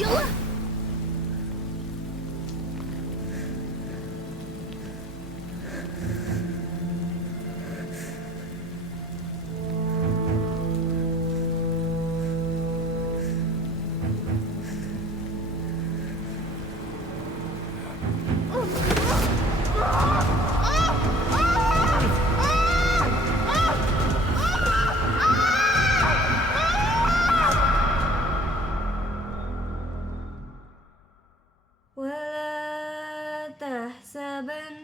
Ya Allah. ولا تحسبن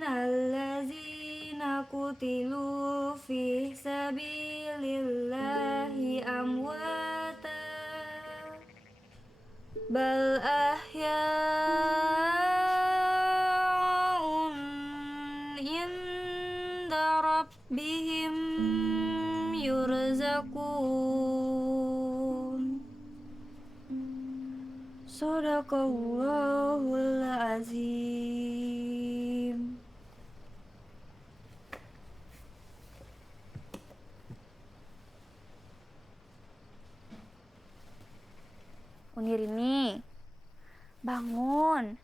الذين قتلوا في سبيل الله أمواتا بل أحياء عند ربهم يرزقون Sadaqallahul azim. Unirini, bangun.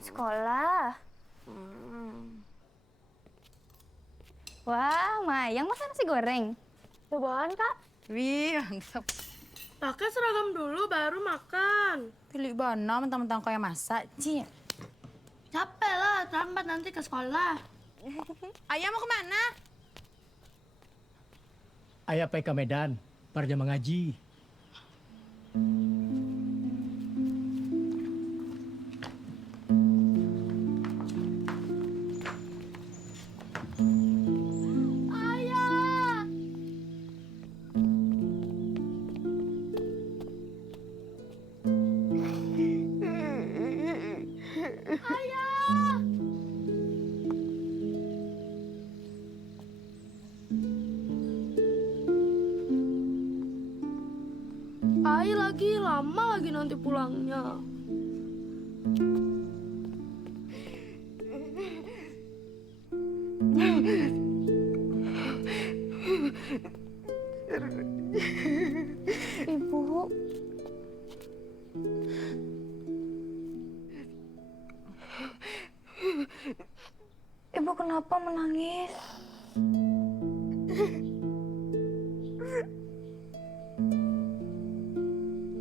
Sekolah. Wah, Mayang masak nasi goreng. Cobain, Kak. Wih, mantap. Pakai seragam dulu baru makan. Pilih bana mentang-mentang kayak masak, Ci. Capek lah, terlambat nanti ke sekolah. Ayah mau kemana? Ayah pergi ke Medan, pergi mengaji. Ayah! Ayah! Ayah lagi lama lagi nanti pulangnya. Ibu. Ibu kenapa menangis?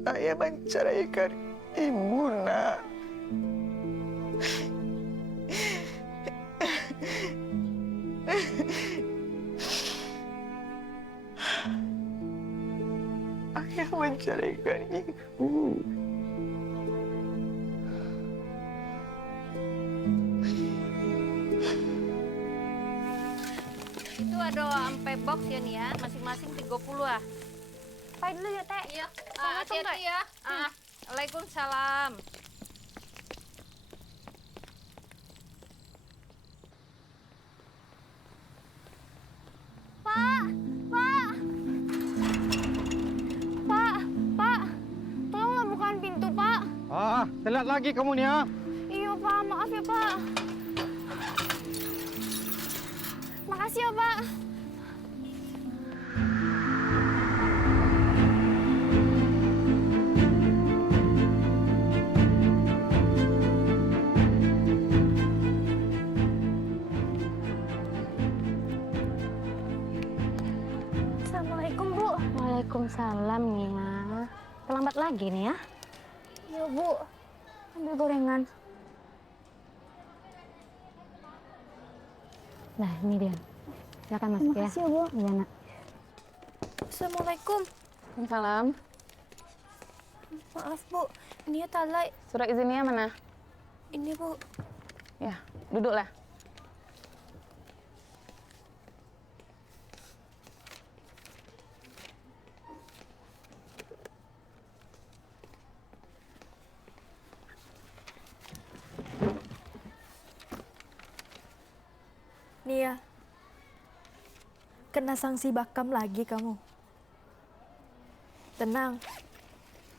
Ayah menceraikan ibu, nak. Ayah menceraikan ibu. Itu ada ampe box ya nih ya, masing-masing 30 ah. Pakai dulu ya, Teh. Iya, Assalamualaikum, hati-hati ya. Waalaikumsalam. Pak! Pak! Pak! Pak! Tolonglah bukain pintu, Pak. Ah, telat lagi kamu nih, ah. Iya, Pak. Maaf ya, Pak. Makasih ya, Pak. Assalamualaikum, Bu. Waalaikumsalam, Nia. Terlambat lagi nih ya. Ya, Bu. Ambil gorengan. Nah, ini dia. Silakan masuk ya. Makasih ya, Bu. Iya, Nak. Assalamualaikum. Waalaikumsalam. Maaf, Bu. Ini ya talai. Surat izinnya mana? Ini, Bu. Ya, duduklah. Nia, kena sanksi bakam lagi kamu. Tenang,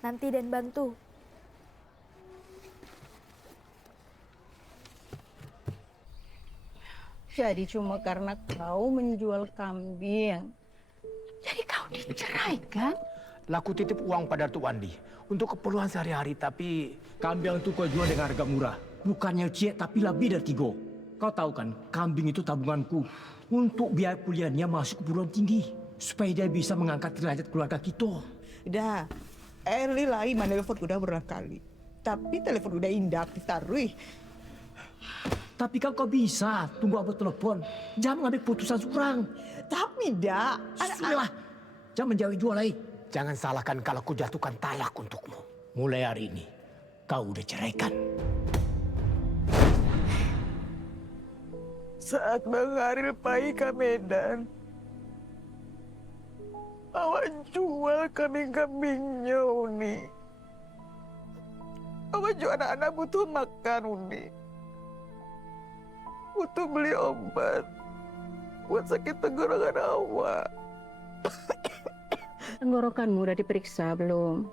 nanti Den bantu. Jadi cuma karena kau menjual kambing, jadi kau diceraikan? Laku titip uang pada Tuk Wandi untuk keperluan sehari-hari, tapi Kambing itu kau jual dengan harga murah. Bukannya cek, tapi lebih dari 3. Kau tahu kan, kambing itu tabunganku untuk biaya kuliahnya masuk ke perguruan tinggi. Supaya dia bisa mengangkat derajat keluarga kita. Dah, Erli lagi menelpon udah berulang kali. Tapi telepon udah indah ditaruh. Tapi kan kau bisa tunggu abang telepon. Jangan mengambil putusan seorang. Tapi dah, Sudahlah, jangan menjauhi jual lagi. jangan salahkan kalau ku jatuhkan talak untukmu. Mulai hari ini, kau udah ceraikan. saat Bang Aril pergi ke Medan, awak jual kambing-kambingnya, Uni. Awak jual anak-anak butuh makan, Uni. Butuh beli obat buat sakit tenggorokan awak. Tenggorokanmu udah diperiksa belum?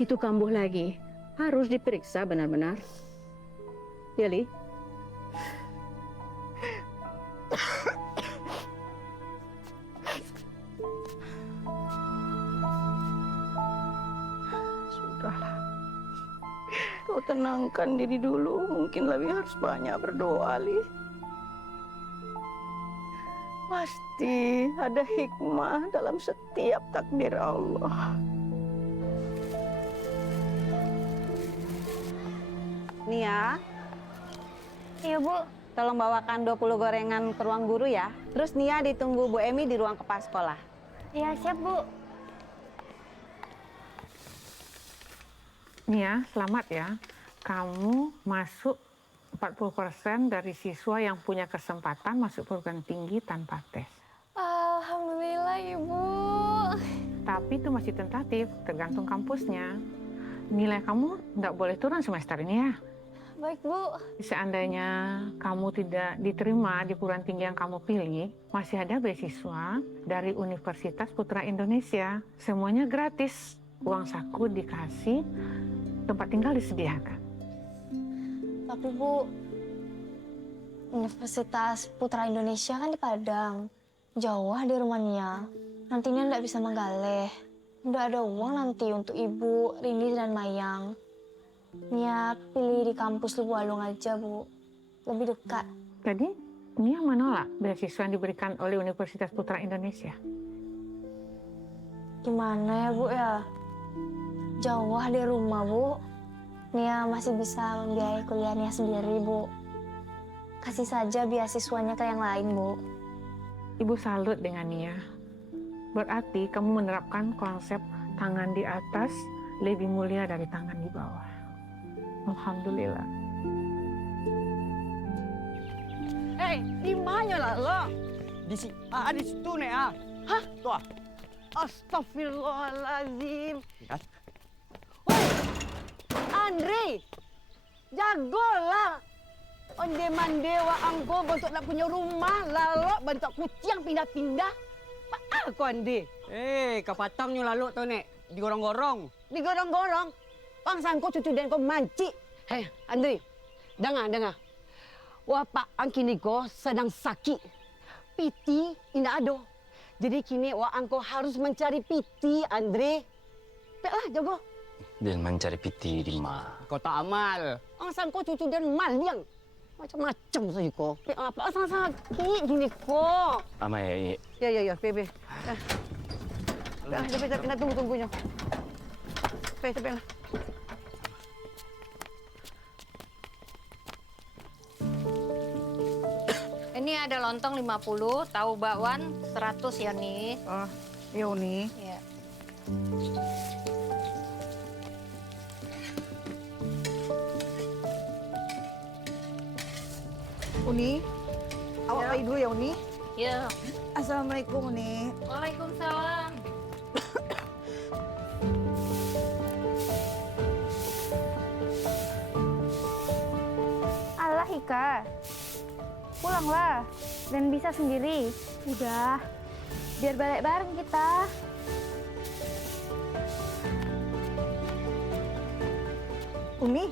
Itu kambuh lagi. Harus diperiksa benar-benar. Ya, Li? Sudahlah. Kau tenangkan diri dulu. Mungkin lebih harus banyak berdoa, Li. Pasti ada hikmah dalam setiap takdir Allah. Nia, Iya, Bu. tolong bawakan 20 gorengan ke ruang guru ya. Terus Nia ditunggu Bu Emi di ruang kepala sekolah. Iya, siap, Bu. Nia, selamat ya. Kamu masuk 40% dari siswa yang punya kesempatan masuk perguruan tinggi tanpa tes. Alhamdulillah, Ibu. Tapi itu masih tentatif, tergantung kampusnya. Nilai kamu nggak boleh turun semester ini ya. Baik, Bu. Seandainya kamu tidak diterima di perguruan tinggi yang kamu pilih, masih ada beasiswa dari Universitas Putra Indonesia. Semuanya gratis. Uang saku dikasih, tempat tinggal disediakan. Tapi, Bu, Universitas Putra Indonesia kan di Padang. Jauh di rumahnya. Nantinya nggak bisa menggaleh. Nggak ada uang nanti untuk Ibu, Rini, dan Mayang. Nia pilih di kampus Lubu Alung aja, Bu. Lebih dekat. Jadi, Nia menolak beasiswa yang diberikan oleh Universitas Putra Indonesia. Gimana ya, Bu, ya? Jauh dari rumah, Bu. Nia masih bisa membiayai kuliah Nia sendiri, Bu. Kasih saja beasiswanya ke yang lain, Bu. Ibu salut dengan Nia. Berarti kamu menerapkan konsep tangan di atas lebih mulia dari tangan di bawah. Alhamdulillah. Di mana lah lo? Di situ nih, ah. Hah? Tuh. Astagfirullahaladzim. Woi, Andre, jagolah. Onde mandewa anggo bentuk nak punya rumah, lalu bentuk kucing pindah-pindah. Apa kau Andre? Kapatangnya lalu tuh nek, digorong-gorong. Digorong-gorong. Pangsangko cucu dan kau manci. Hei, Andre, dengar. Wapak angkini ko sedang sakit. Piti indah ado. Jadi kini wak angko harus mencari piti, Andre. Baiklah, jago. Dan mencari piti di mana? Kota amal. Pangsangko cucu dan maliang. Macam-macam saja ko. Apa asal sakit gini ko? Amai. Ya, Bebe. Tapi tunggunya. Tapi lah. Ini ada lontong 50, tahu bakwan 100 ya nih. Oh, iya Uni. Iya. Uni, awak pergi dulu ya Uni. Ya. Assalamualaikum Uni. Waalaikumsalam. Alah, Ika. Pulanglah. Dan bisa sendiri. Udah. Biar balik bareng kita. Uni,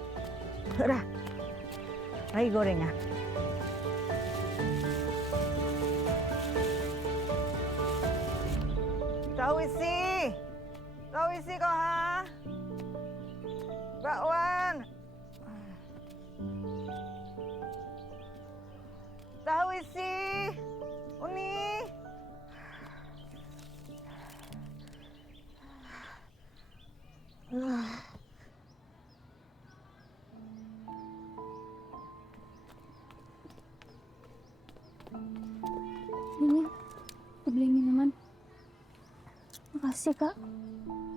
udah. Lagi gorengnya. Tahu isi kau ha? Bakwan. Tahu isi. Uni. Ini, aku beli minuman. Makasih, Kak.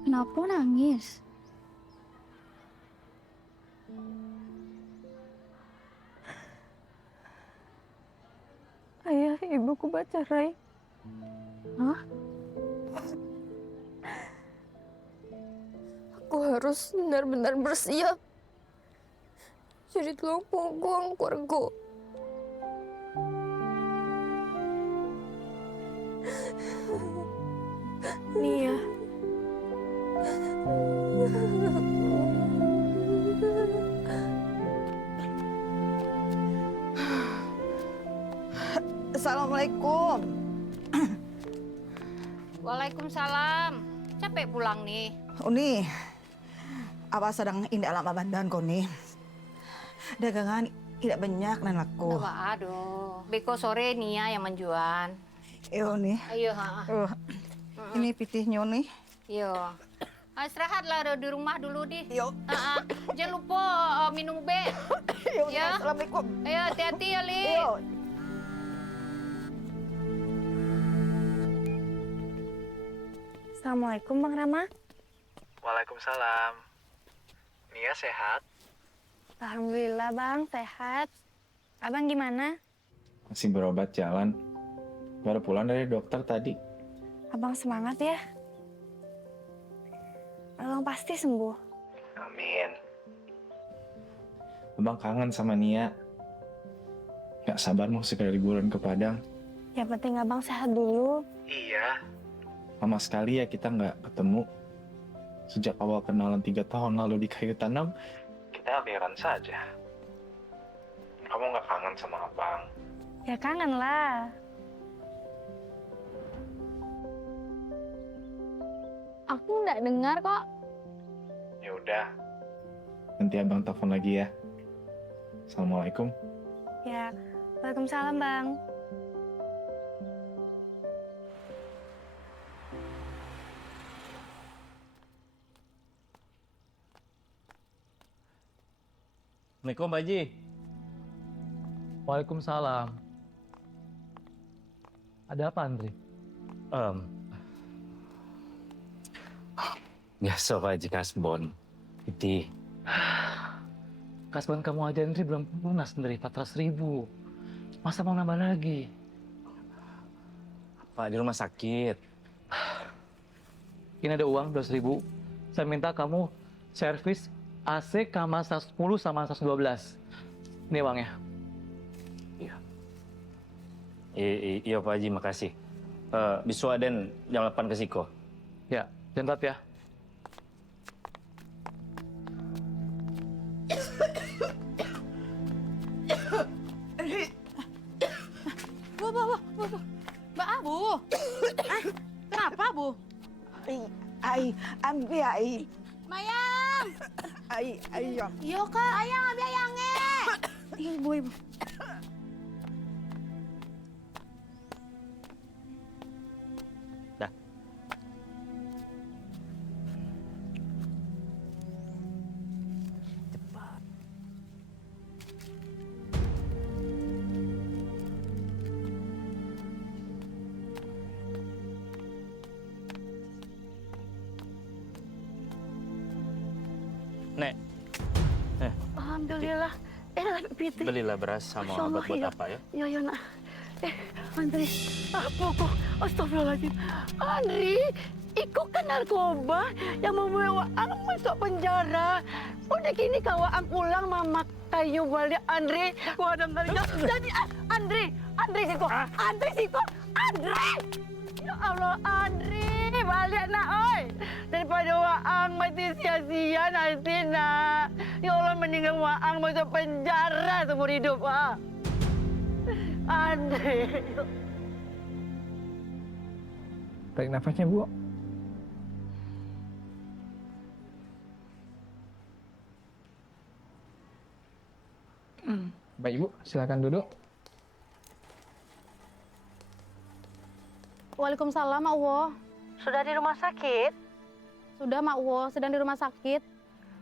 Kenapa nangis? Ayah, ibuku bercerai. Hah? Aku harus benar-benar bersiap jadi tulang punggung keluarga. Nia. Assalamualaikum. Waalaikumsalam. Capek pulang nih. Uni, apa sedang indah lama bandan kau nih? Dagangan tidak banyak nan laku. Aduh, beko sore Nia yang menjual. Iyo nih. Ayo, ha. Ini pitihnya nih. Yo. Istirahatlah di rumah dulu di. Yo. Jangan lupa minum obat. Ya. Assalamualaikum. Ayo, hati-hati ya, Li. Yo. Assalamualaikum, Bang Rama. Waalaikumsalam. Nia sehat? Alhamdulillah, Bang. Sehat. Abang gimana? Masih berobat jalan. Baru pulang dari dokter tadi. Abang semangat ya. Abang pasti sembuh. Amin. Abang kangen sama Nia. Gak sabar mau segera liburan ke Padang. Yang penting abang sehat dulu. Iya. Lama sekali ya kita nggak ketemu. Sejak awal kenalan 3 tahun lalu di kayu tanam, kita LDRan saja. Kamu nggak kangen sama abang? Ya kangen lah. Aku nggak dengar kok. Ya udah. Nanti abang telepon lagi ya. Assalamualaikum. Ya, waalaikumsalam, Bang. Assalamualaikum, Pak Haji. Waalaikumsalam. Ada apa, Andre? Biasa Pak Haji kasbon. Iti. Kasbon kamu aja, Andre, belum lunas, Andre. 400.000. Masa mau nambah lagi? Pak, di rumah sakit. Ini ada uang 200.000. Saya minta kamu servis AC kamar 110 sama 112. Ini uangnya. Iya. Iya Pak Haji, makasih. Bisu Aden jam 8 ke Siko. Ya, jangan telat ya. Mbak Abu. Kenapa, Bu? Ai, ambil ai. Mayang. Ai, ayo. Yo, Kak. Ayang, ambil ayangnya. Ibu, ibu. Dah. Cepat. Nek. Alhamdulillah. Piti. Belilah beras sama obat buat apa ya? Yo, nak. Andri, apa kok? Astagfirullahaladzim. Andri, ikut kan narkoba yang membawa Ang masuk penjara. Udah gini kawa Ang pulang mama kayu balik Andri. Wah, dengar jadi Andri Siko. Andri Siko. Andri. Ya Allah, Andri, balik nak oi. Daripada Waang mati sia-sia nanti nak. Ya Allah, mendingan Waang masuk penjara seumur hidup, ah. Andri. Tarik nafasnya, Bu. Baik Ibu, silakan duduk. Waalaikumsalam, Mak Wo. Sudah di rumah sakit? Sudah, Mak Wo, sedang di rumah sakit.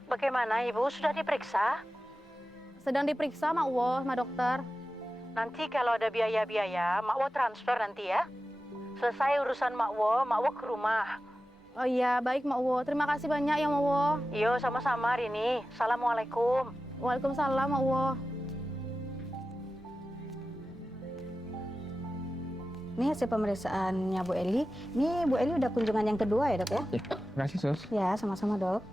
Bagaimana Ibu, sudah diperiksa? Sedang diperiksa, Mak Wo, sama dokter. Nanti kalau ada biaya-biaya, Mak Wo transfer nanti ya. Selesai urusan Mak Wo ke rumah. Oh iya, baik Mak Wo. Terima kasih banyak ya Mak Wo. Yo, sama-sama Rini. Assalamualaikum. Waalaikumsalam Mak Wo. Ini hasil pemeriksaannya Bu Eli. Ini Bu Eli udah kunjungan yang kedua ya dok ya? Terima kasih Sus. Ya, sama-sama dok.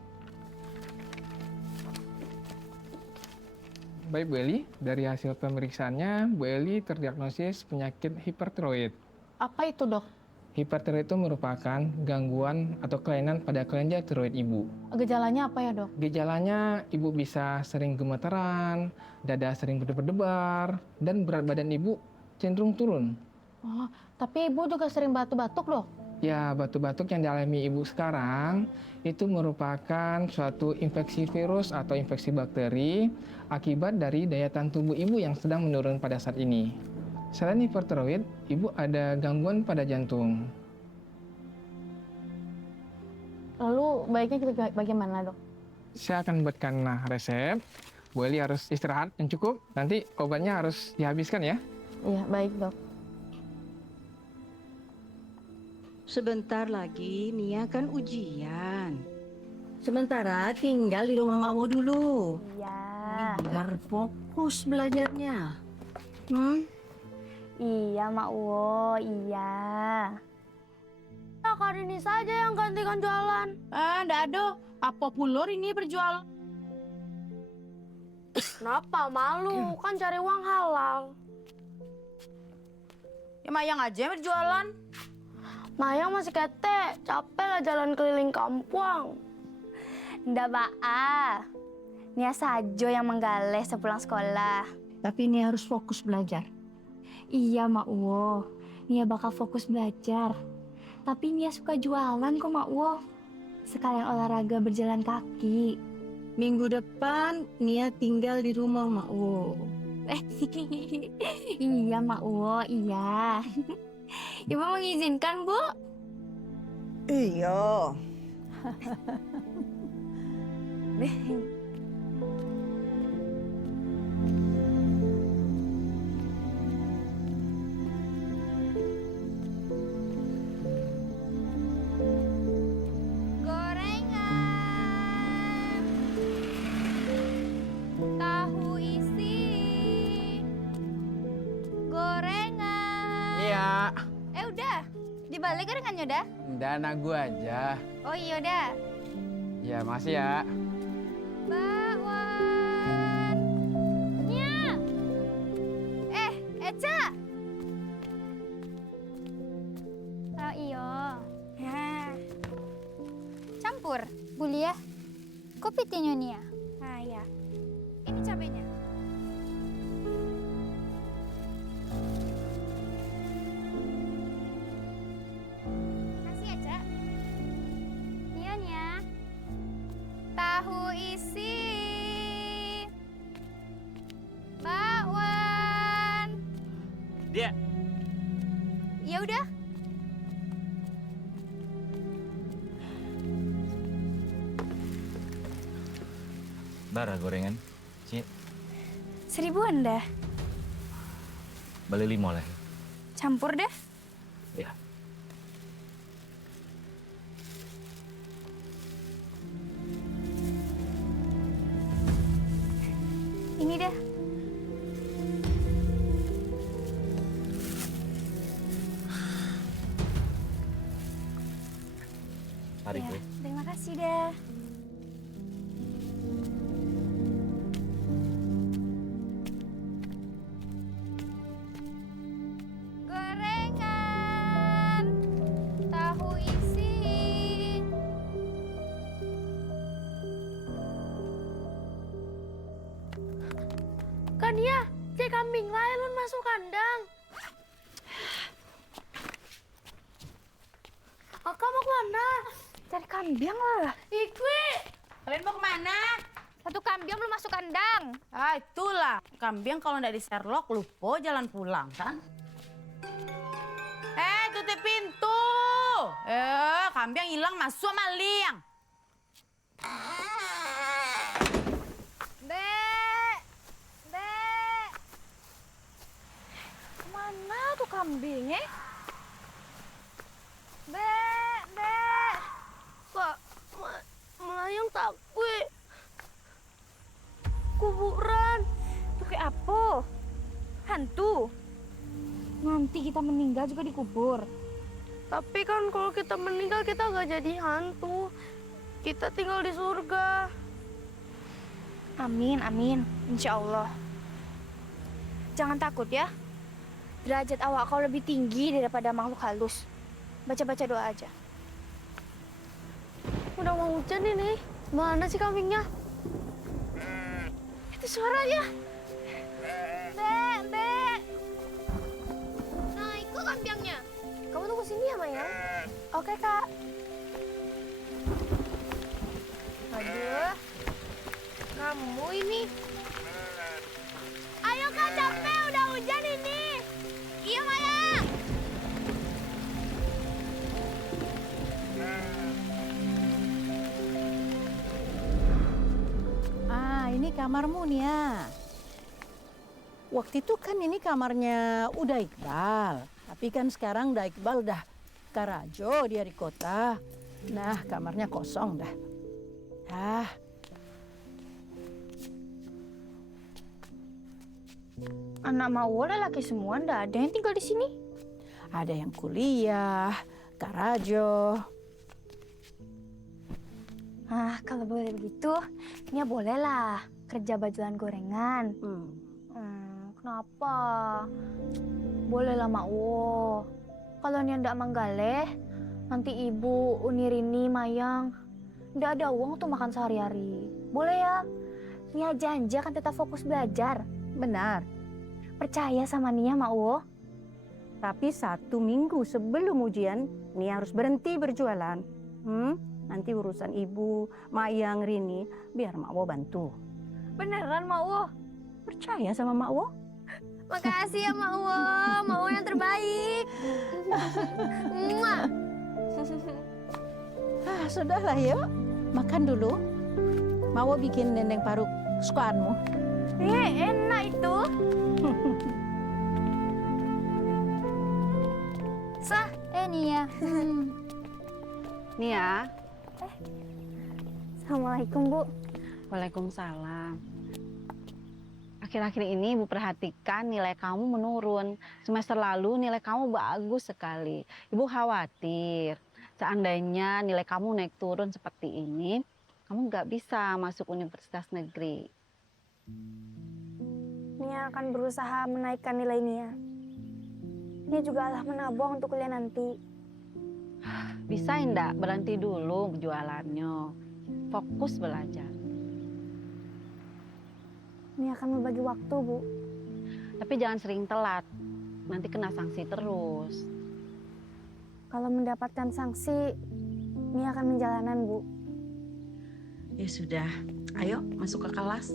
Baik Bu Eli, dari hasil pemeriksaannya Bu Eli terdiagnosis penyakit hipertiroid. Apa itu dok? Hipertiroid itu merupakan gangguan atau kelainan pada kelenjar tiroid ibu. Gejalanya apa ya dok? Gejalanya ibu bisa sering gemeteran, dada sering berdebar, dan berat badan ibu cenderung turun. Oh, tapi ibu juga sering batuk-batuk dok? Ya, batuk-batuk yang dialami ibu sekarang itu merupakan suatu infeksi virus atau infeksi bakteri akibat dari daya tahan tubuh ibu yang sedang menurun pada saat ini. Selain hipertiroid, ibu ada gangguan pada jantung. Lalu baiknya kita bagaimana dok? Saya akan buatkan resep. Bu Eli harus istirahat yang cukup. Nanti obatnya harus dihabiskan ya. Iya, baik dok. Sebentar lagi Nia kan ujian. Sementara tinggal di rumah Mak Wo dulu. Iya. Biar fokus belajarnya. Iya, Mak Wo, iya. Kak Rini saja yang gantikan jualan. Ndak ada. Apa pula ini berjual? Kenapa malu? Kan cari uang halal. Ya Mayang aja yang berjualan. Mayang masih ketek, capek lah jalan keliling kampung. Ndak Baa. Nia sajo yang menggaleh sepulang sekolah. Tapi Nia harus fokus belajar. Iya, Mak Wo. Nia bakal fokus belajar. Tapi Nia suka jualan kok, Mak Wo. Sekalian olahraga berjalan kaki. Minggu depan Nia tinggal di rumah Mak Wo. Iya, Mak Wo, iya. Ibu mengizinkan, Bu? Iya. Gorengan. Tahu isi. Gorengan. Iya. Udah. Dibalik gorengannya udah? Dana gua aja. Oh iya udah. Ya, makasih ya. Bakwan. Nya. Eca. Oh iya. Campur. Buli ya. Kopi tinyonya. Nah ya. Ini cabenya. Kasih ya, Cak. Nia. Tahu isi. Bakwan. Dia. Ya udah. Bara gorengan. Ci, 1000-an dah. beli 5 lah. Campur deh. Ya. Ini dah. Mari, Ya, gue. terima kasih dah. Gorengan. Tahu isi. Kan ya, cek kambing lain lu masuk kandang. Kakak mau kemana? Cari kambing lah. Ikwi. Kalian mau kemana? Satu kambing belum masuk kandang. Ah, itulah. Kambing kalau ndak di Sherlock lupa jalan pulang, kan? Tutup pintu. Kambing hilang masuk maling. Dek. Dek. Kemana tuh kambingnya? Dek, Dek. Pak, melayang takut. Kuburan. Itu kayak apa? Hantu. Nanti kita meninggal juga dikubur. Tapi kan kalau kita meninggal kita nggak jadi hantu. Kita tinggal di surga. Amin, amin. Insya Allah. Jangan takut ya. Derajat awak kau lebih tinggi daripada makhluk halus. Baca-baca doa aja. Udah mau hujan ini. Mana sih kambingnya? Itu suaranya. Bek, Bek. Nah, itu kambingnya. Kamu tunggu sini ya, Maya. Oke, Kak. Aduh. Kamu ini. Ayo, Kak, capek. Udah hujan ini. Iya, Maya. Ini kamarmu, Nia. Waktu itu kan ini kamarnya udah Iqbal. Tapi kan sekarang udah Iqbal udah Karajo, dia di kota. Nah, kamarnya kosong dah. Anak Mawo laki semua, ndak ada yang tinggal di sini. Ada yang kuliah, Karajo. Kalau boleh begitu, Nia bolehlah kerja bajulan gorengan. Kenapa? Bolehlah, Makwo. Kalau Nia ndak manggaleh, nanti Ibu, Unirini, Mayang, ndak ada uang untuk makan sehari-hari. Boleh ya? Nia janji akan tetap fokus belajar. Benar. Percaya sama Nia, Makwo. Tapi 1 minggu sebelum ujian, Nia harus berhenti berjualan. Nanti urusan Ibu, Mayang, Rini, biar Makwo bantu. Beneran, Makwo? Percaya sama Makwo? Makasih ya, Makwo. Makwo yang terbaik. Sudahlah yuk. Makan dulu. Makwo bikin dendeng paru kesukaanmu. Enak itu. Sah, Nia. Nia. Assalamualaikum, Bu. Waalaikumsalam. Akhir-akhir ini Ibu perhatikan nilai kamu menurun. Semester lalu nilai kamu bagus sekali. Ibu khawatir seandainya nilai kamu naik turun seperti ini, kamu nggak bisa masuk universitas negeri. Nia akan berusaha menaikkan nilai Nia. Nia juga alah menabung untuk kuliah nanti. Bisa enggak berhenti dulu jualannya? Fokus belajar. Nia akan membagi waktu, Bu. Tapi jangan sering telat. Nanti kena sanksi terus. Kalau mendapatkan sanksi, Nia akan menjalanan, Bu. Ya sudah, ayo masuk ke kelas.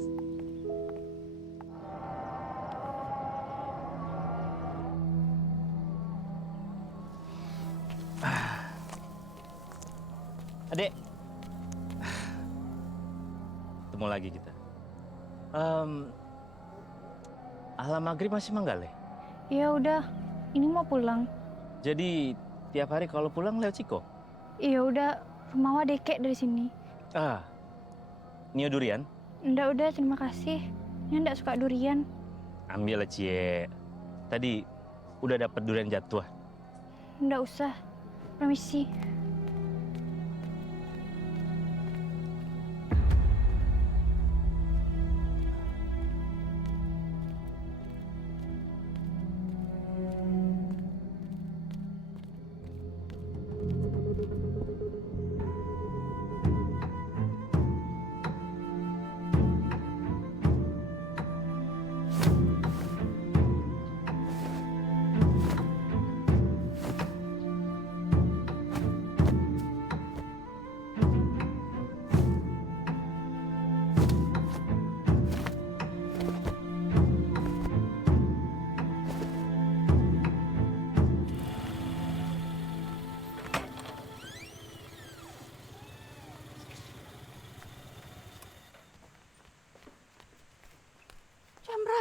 Adek, ketemu lagi kita. Alam maghrib masih manggaleh? Ya udah, ini mau pulang. Jadi tiap hari kalau pulang lewat Ciko? Iya udah, rumah dekek dari sini. Nio durian? Ndak udah, terima kasih. Nia ndak suka durian. Ambil lah Cie. Tadi udah dapet durian jatuh. Ndak usah, permisi.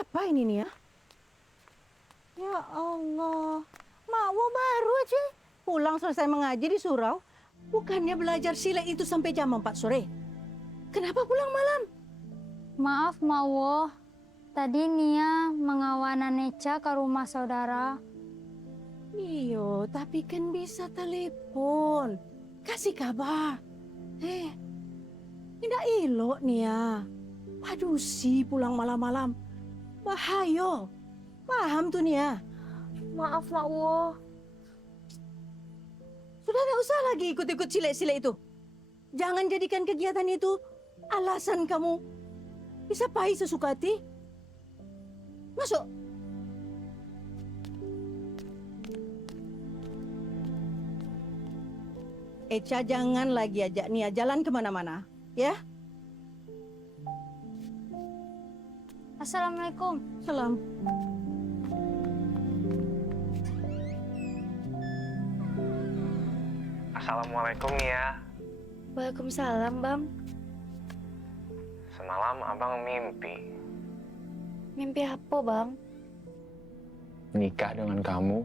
apa ini nih ya? Ya Allah, Mak Wo baru aja pulang selesai mengaji di surau. Bukannya belajar silat itu sampai jam 4 sore. Kenapa pulang malam? Maaf, Mak Wo. Tadi Nia mengawana Neca ke rumah saudara. Iyo, tapi kan bisa telepon. Kasih kabar. Tidak elok Nia. Waduh sih pulang malam-malam. Bahaya. Paham tuh Nia? Maaf, Mak Wo. Sudah tidak usah lagi ikut-ikut silat-silat itu. Jangan jadikan kegiatan itu alasan kamu bisa pahit sesuka hati. Masuk. Eca jangan lagi ajak Nia jalan kemana-mana, ya? Assalamualaikum. Salam. Assalamualaikum Nia. Waalaikumsalam, Bang. Semalam abang mimpi. Mimpi apa, Bang? Nikah dengan kamu.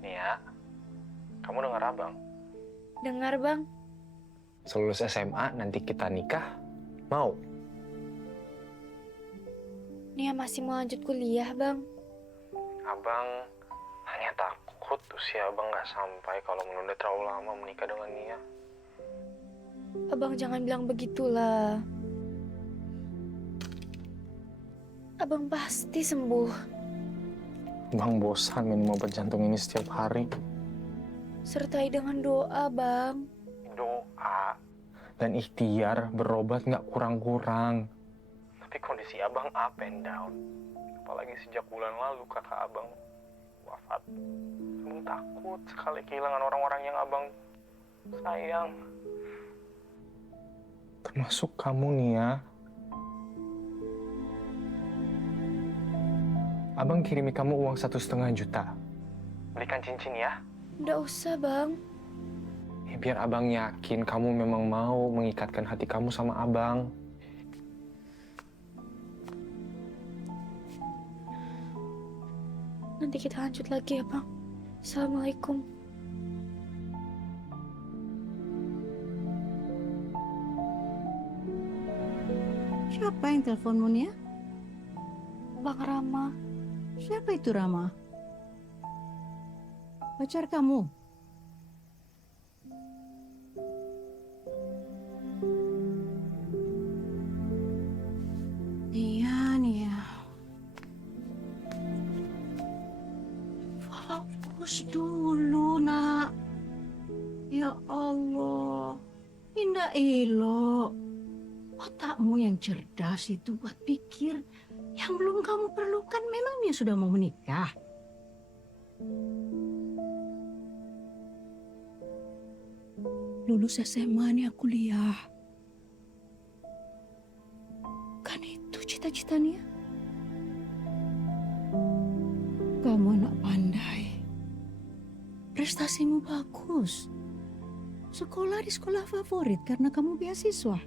Nia, kamu dengar abang? Dengar, Bang. Selulus SMA nanti kita nikah, mau? Nia masih mau lanjut kuliah, Bang. Abang hanya takut usia abang nggak sampai kalau menunda terlalu lama menikah dengan Nia. Abang jangan bilang begitulah. Abang pasti sembuh. Bang bosan minum obat jantung ini setiap hari. Sertai dengan doa, Bang. Doa dan ikhtiar berobat nggak kurang-kurang. Tapi kondisi abang up and down. Apalagi sejak bulan lalu kakak abang wafat. Abang takut sekali kehilangan orang-orang yang abang sayang. Termasuk kamu, Nia. Abang kirimi kamu uang 1,5 juta. Belikan cincin ya. Nggak usah, Bang. Ya, biar abang yakin kamu memang mau mengikatkan hati kamu sama abang. Nanti kita lanjut lagi ya, Bang. Assalamualaikum. Siapa yang teleponmu Nia? Bang Rama. Siapa itu Rama? Pacar kamu? Nia. Fokus dulu, nak. Ya Allah, indah elok. Otakmu yang cerdas itu buat pikir yang belum kamu perlukan. Memangnya sudah mau menikah? Lulus SMA nih kuliah. Kan itu cita-citanya. Kamu anak pandai. Prestasimu bagus. Sekolah di sekolah favorit karena kamu beasiswa.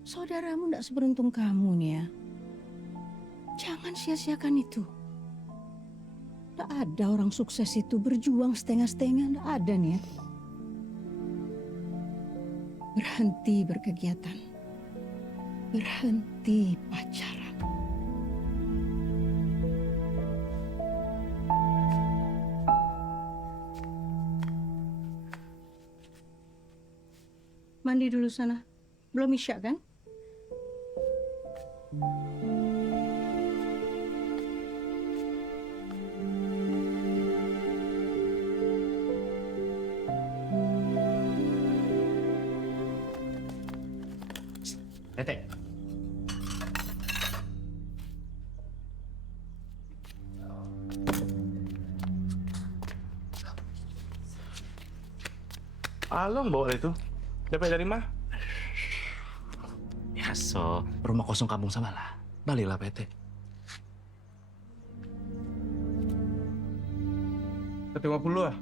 Saudaramu tidak seberuntung kamu, Nia. Jangan sia-siakan itu. Tidak ada orang sukses itu berjuang setengah-setengah. Tidak ada, Nia. Berhenti berkegiatan. Berhenti pacaran. Mandi dulu sana. Belum isya kan? Tete. Along bawa itu. Dapat dari mana? Biasa, rumah kosong kampung sama lah. Baliklah PT. $150 ah?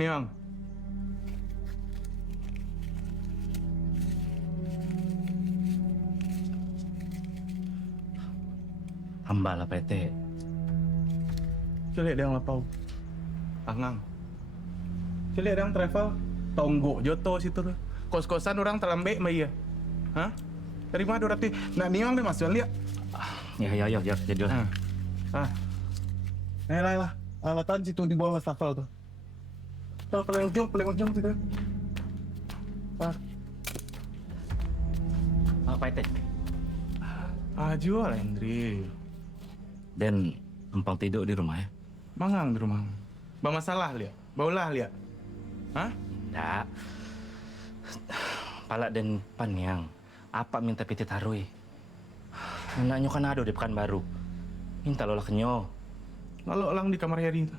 Nih, Bang. Hamba lah PT. Coba lihat yang lapau. Angang. Coba lihat yang travel. Tonggok joto situ tuh. Kos-kosan orang terlambek mah iya. Hah? Dari mana dorati? Nak niang deh Mas, lihat. Ya, jadilah. Lah. Alatan situ di bawah wastafel tuh. Tuh, paling ujung situ. Apa itu? Ajo lah, Indri. Dan numpang tidur di rumah ya? Mangang di rumah. Bawa masalah lihat. Baulah lihat. Hah? Nggak. Palak dan Panyang. Apa minta piti tarui? Anaknya kan ada di Pekanbaru. Minta lola kenyo. Lalu lang di kamar Yadi itu.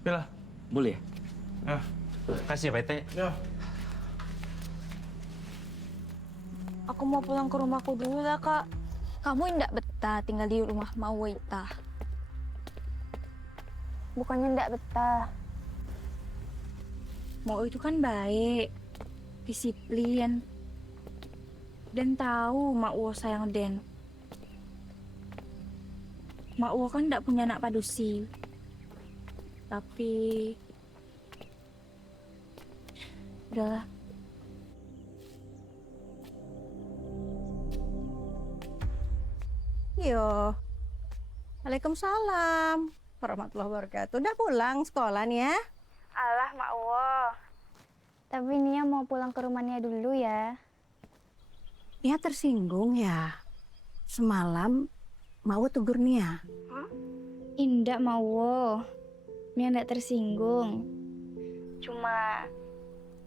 Bela. Boleh? Ah. Kasih ya, PT. Ya. Aku mau pulang ke rumahku dulu lah, Kak. Kamu ndak betah tinggal di rumah Mauwaita. Bukannya ndak betah. Mau itu kan baik, disiplin, dan tahu Mak Wo sayang Den. Mak Wo kan ndak punya anak padusi. Tapi udahlah. Yo. Waalaikumsalam warahmatullahi wabarakatuh. Udah pulang sekolah nih ya? Alah, Mak Wo. Tapi Nia mau pulang ke rumahnya dulu ya. Nia tersinggung ya? Semalam Mak Wo tegur Nia. Indah, Mak Wo. Nia ndak tersinggung. Cuma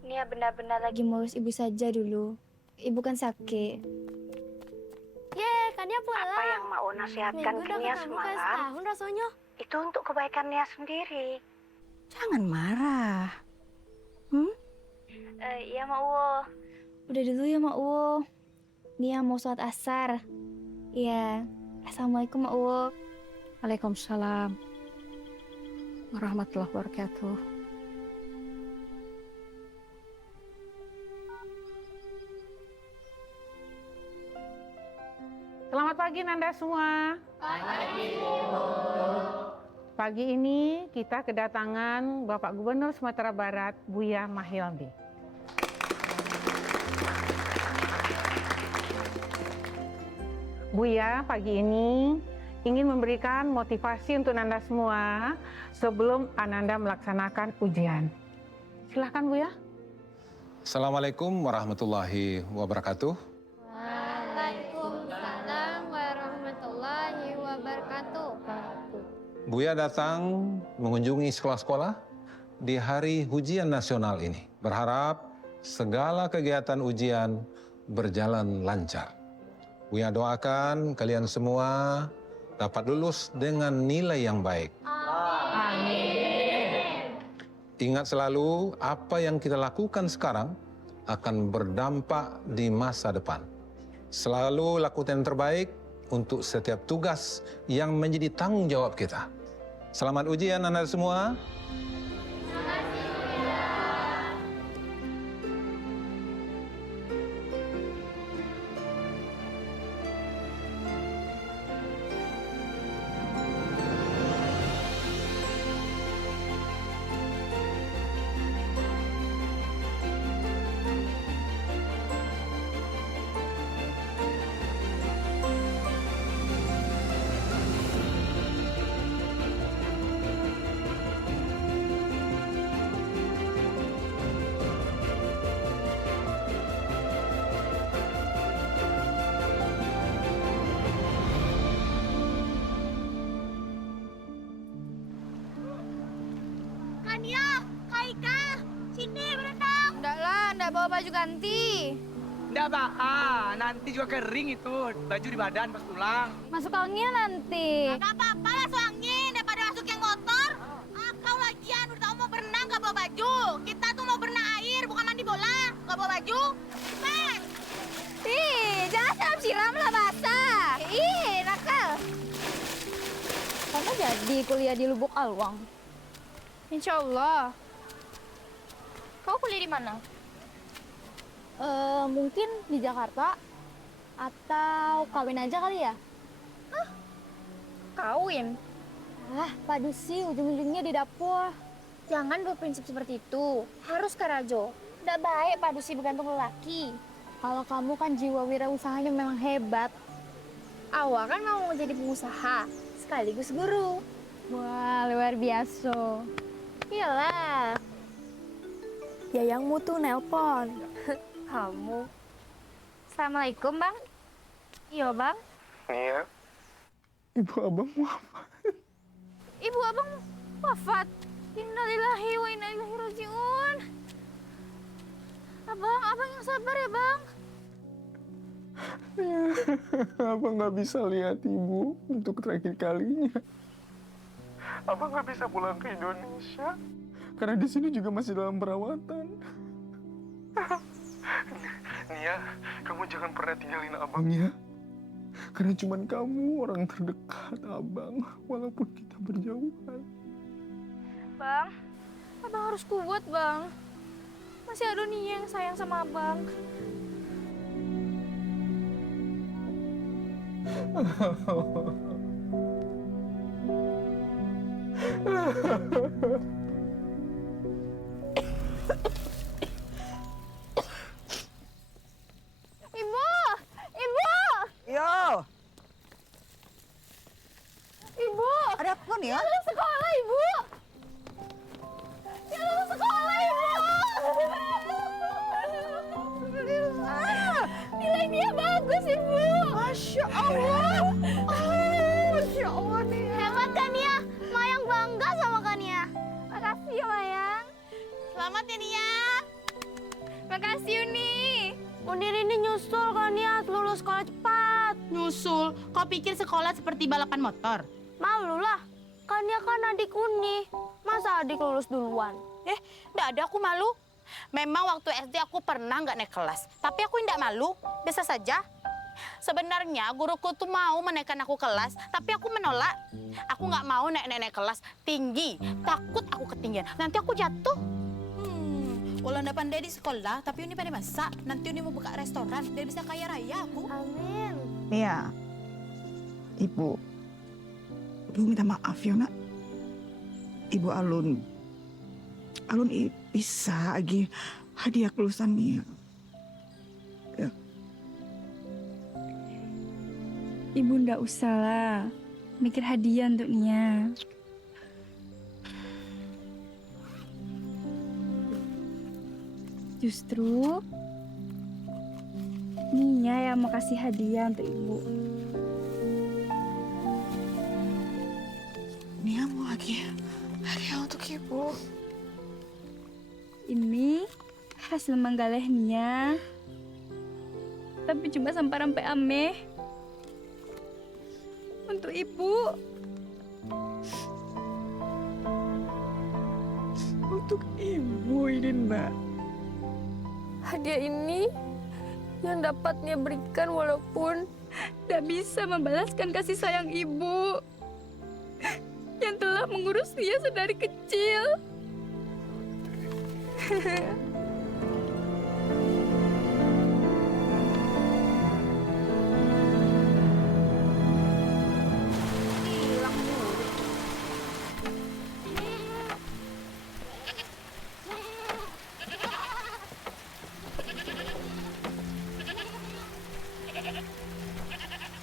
Nia benar-benar lagi ngurus ibu saja dulu. Ibu kan sakit. Ye, kan dia pulang. Apa yang Mak Wo nasihatkan ke Nia semalam? Setahun rasanya. Itu untuk kebaikan Nia sendiri. Jangan marah. Iya, Mak Wo. Udah dulu ya, Mak Wo. Nia mau sholat asar. Iya. Assalamualaikum, Mak Wo. Waalaikumsalam warahmatullahi wabarakatuh. Selamat pagi Nanda semua. Pagi. Pagi ini kita kedatangan Bapak Gubernur Sumatera Barat, Buya Mahildi. Buya pagi ini ingin memberikan motivasi untuk Nanda semua sebelum Ananda melaksanakan ujian. Silahkan Buya. Assalamualaikum warahmatullahi wabarakatuh. Waalaikumsalam warahmatullahi wabarakatuh. Buya datang mengunjungi sekolah-sekolah di hari ujian nasional ini. Berharap segala kegiatan ujian berjalan lancar. Buya doakan kalian semua dapat lulus dengan nilai yang baik. Amin. Ingat selalu apa yang kita lakukan sekarang akan berdampak di masa depan. Selalu lakukan yang terbaik untuk setiap tugas yang menjadi tanggung jawab kita. Selamat ujian Anda semua. Kania, Kak Ika, sini berenang. Enggak lah, enggak bawa baju ganti. Nggak nanti juga kering itu. Baju di badan pas pulang. Masuk angin nanti. Enggak apa-apa lah masuk angin daripada masuk yang motor. Kau lagian udah tahu mau berenang gak bawa baju. Kita tuh mau berenang air, bukan mandi bola. Gak bawa baju. Pes. Jangan siram lah basah. Nakal. Kamu jadi kuliah di Lubuk Alwang? Insya Allah. Kau kuliah di mana? Mungkin di Jakarta atau kawin aja kali ya? Kawin? Pak Dusi ujung-ujungnya di dapur. Jangan berprinsip seperti itu. Harus Karajo. Nggak baik Pak Dusi bergantung lelaki. Kalau kamu kan jiwa wirausahanya memang hebat. Awak kan mau jadi pengusaha, sekaligus guru. Wah, luar biasa. Iyalah. Yayangmu tuh nelpon. Kamu. Assalamualaikum, Bang. Iya, Bang. Iya. Ibu abang wafat. Ibu abang wafat. Innalillahi wa inna ilaihi rajiun. Abang yang sabar ya, Bang. Abang nggak bisa lihat ibu untuk terakhir kalinya. Abang nggak bisa pulang ke Indonesia karena di sini juga masih dalam perawatan. Nia, kamu jangan pernah tinggalin abang ya. Karena cuman kamu orang terdekat abang, walaupun kita berjauhan. Bang, abang harus kuat, Bang. Masih ada Nia yang sayang sama abang. Ibu! Yo. Ibu! Ada apa nih ya? Dia lulus sekolah, Ibu! Dia lulus sekolah, Ibu! Nilai dia bagus, Ibu! Masya Allah! Masya Allah, Nia! Hebat kan, Nia? Mayang bangga sama kan, Nia? Makasih ya, Mayang. Selamat ya, Nia! Makasih, Uni! Unir ini nyusul kan, Nia, lulus sekolah cepat. Nyusul? Kau pikir sekolah seperti balapan motor? Malu lah, kan Nia kan adik Uni. Masa adik lulus duluan? Nggak ada aku malu. Memang waktu SD aku pernah nggak naik kelas. Tapi aku nggak malu, biasa saja. Sebenarnya guruku tuh mau menaikkan aku kelas, tapi aku menolak. Aku nggak mau naik kelas tinggi, takut aku ketinggian. Nanti aku jatuh. Kalau nggak pandai di sekolah, tapi Uni pandai masak. Nanti Uni mau buka restoran, dia bisa kaya raya aku. Amin. Nia, Ibu minta maaf ya nak. Ibu Alun bisa lagi hadiah kelulusan Nia. Ya. Ibu ndak usah lah mikir hadiah untuk Nia. Justru Nia yang mau kasih hadiah untuk Ibu. Nia mau lagi hadiah untuk Ibu. Ini hasil menggaleh Nia. Tapi cuma sampai ameh. Untuk Ibu. Untuk Ibu ini, Mbak. Hadiah ini yang dapat Nia berikan walaupun tidak bisa membalaskan kasih sayang Ibu yang telah mengurus Nia sedari kecil.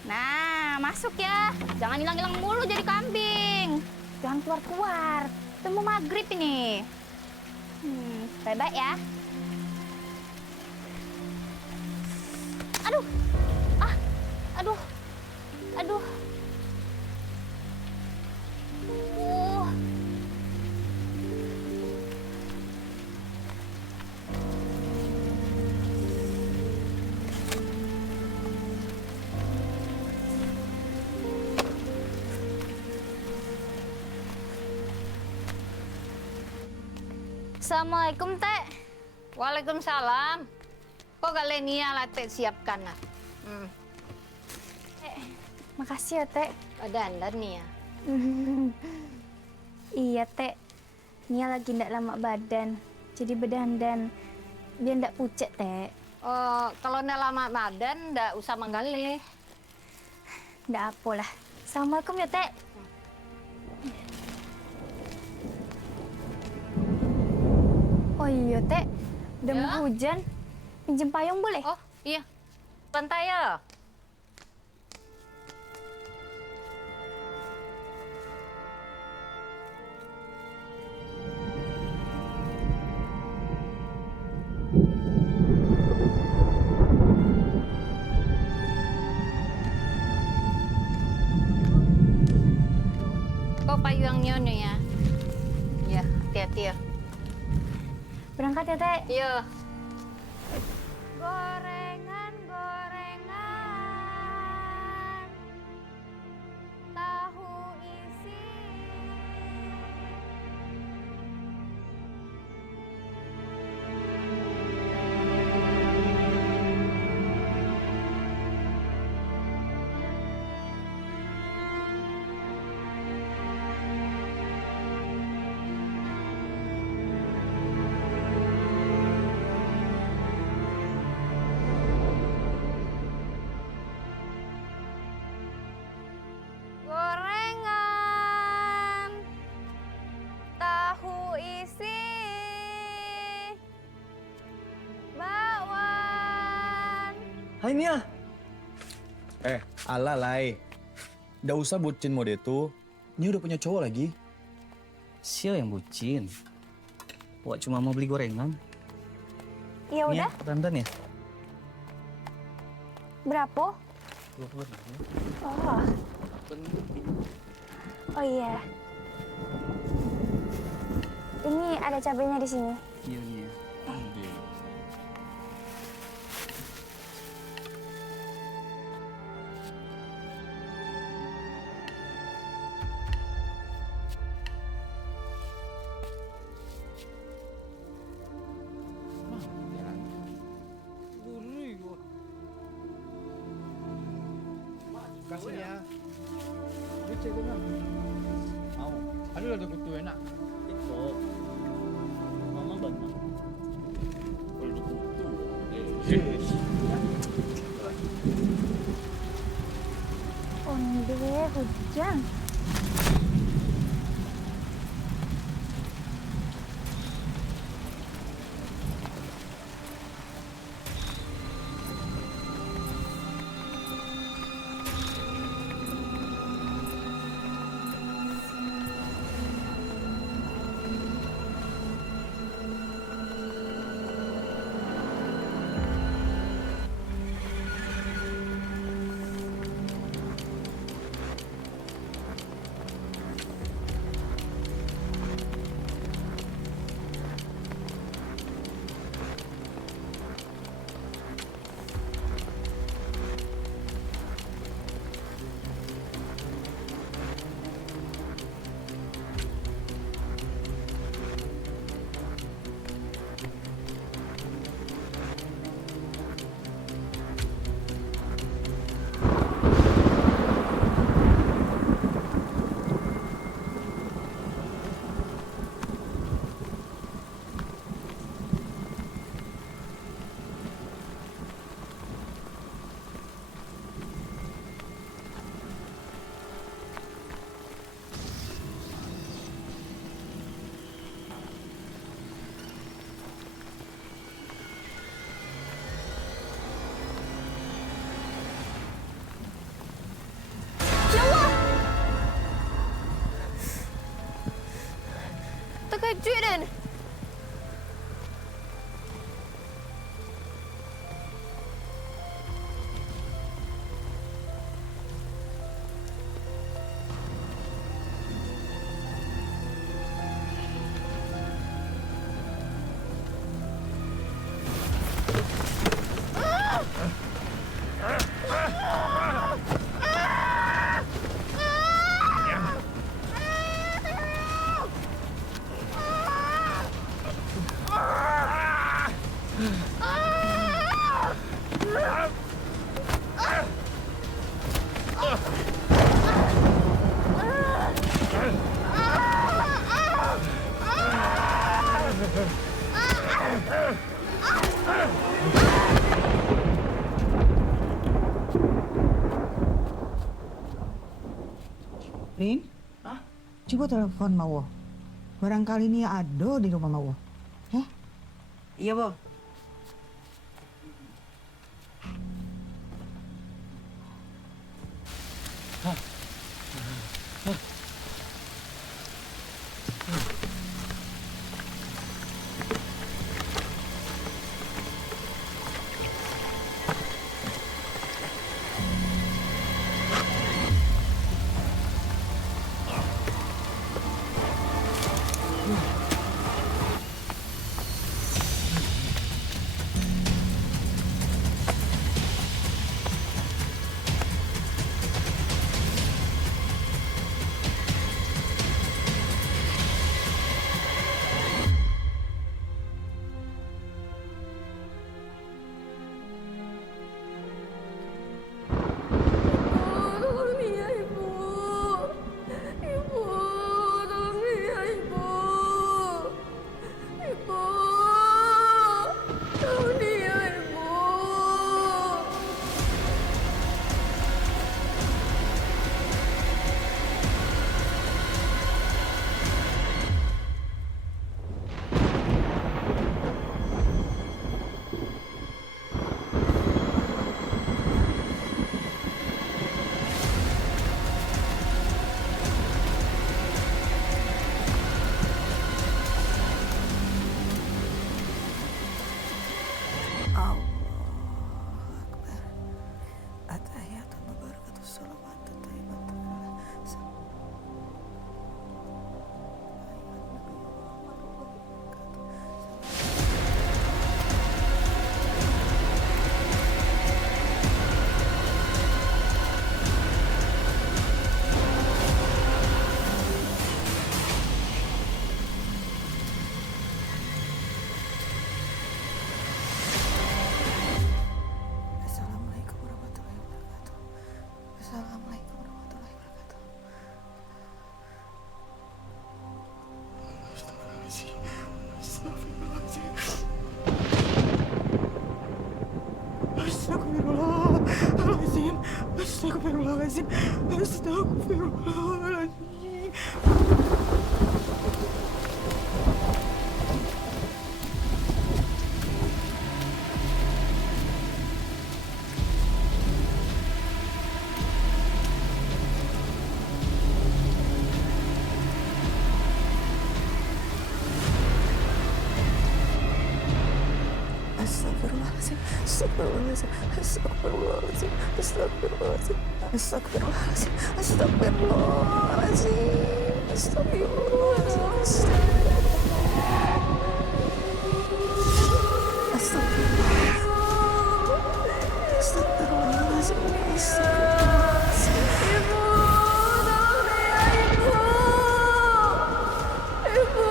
Nah, masuk ya. Jangan hilang-hilang mulu jadi kambing. Jangan keluar-keluar. Kita mau maghrib ini. Baik-baik ya. Aduh. Aduh. Assalamualaikum, Teh. Waalaikumsalam. Kok gak Nia lah Teh siapkan lah. Makasih ya, Teh. Dandan Nia. Iya, Teh. Nia lagi ndak lama badan. Jadi berdandan. Biar ndak pucet, Teh. Oh, kalau ndak lama badan ndak usah menggalih. Ndak apalah. Assalamualaikum ya, Teh. Oh iya, Teh. Udah mau hujan. Pinjem payung boleh? Oh, iya. Pantai ya. Kok payungnya nih ya? Ya, hati-hati ya. Berangkat ya, Teh. Iya. Gorengan, gorengan. Tahu isi. Gorengan. Tahu isi. Bakwan. Hai Nia. Ala Lai. Nggak usah bucin mode itu. Nia udah punya cowok lagi. Siapa yang bucin? Wak cuma mau beli gorengan. Ya udah. Dandan ya? Berapa? 20. Oh. Oh iya. Ini ada cabenya di sini. Iya Nia. Kasih ya. Lucu gue mah. Mau. Aduh ada kutu enak. Itu. Mama banyak. Kalau kutu. Onde hujan. Terkejut dan Ibu telepon Mawo. Barangkali Nia ada di rumah Mawo. Iya, Bu. Astagfirullahaladzim. Astagfirullahaladzim. Astagfirullahaladzim. Astagfirullahaladzim. Astagfirullahaladzim. Astagfirullahaladzim. Astagfirullahaladzim. Astagfirullahaladzim. Astagfirullahaladzim. Astagfirullahaladzim. Astagfirullahaladzim. Astagfirullahaladzim. Ibu, tolong dia, Ibu. Ibu.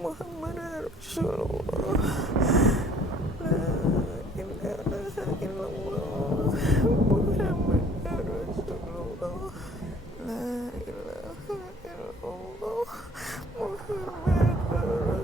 Muhammad Rasulullah. La ilaha illallah. Muhammad Rasulullah. La ilaha illallah. Muhammad Rasulullah.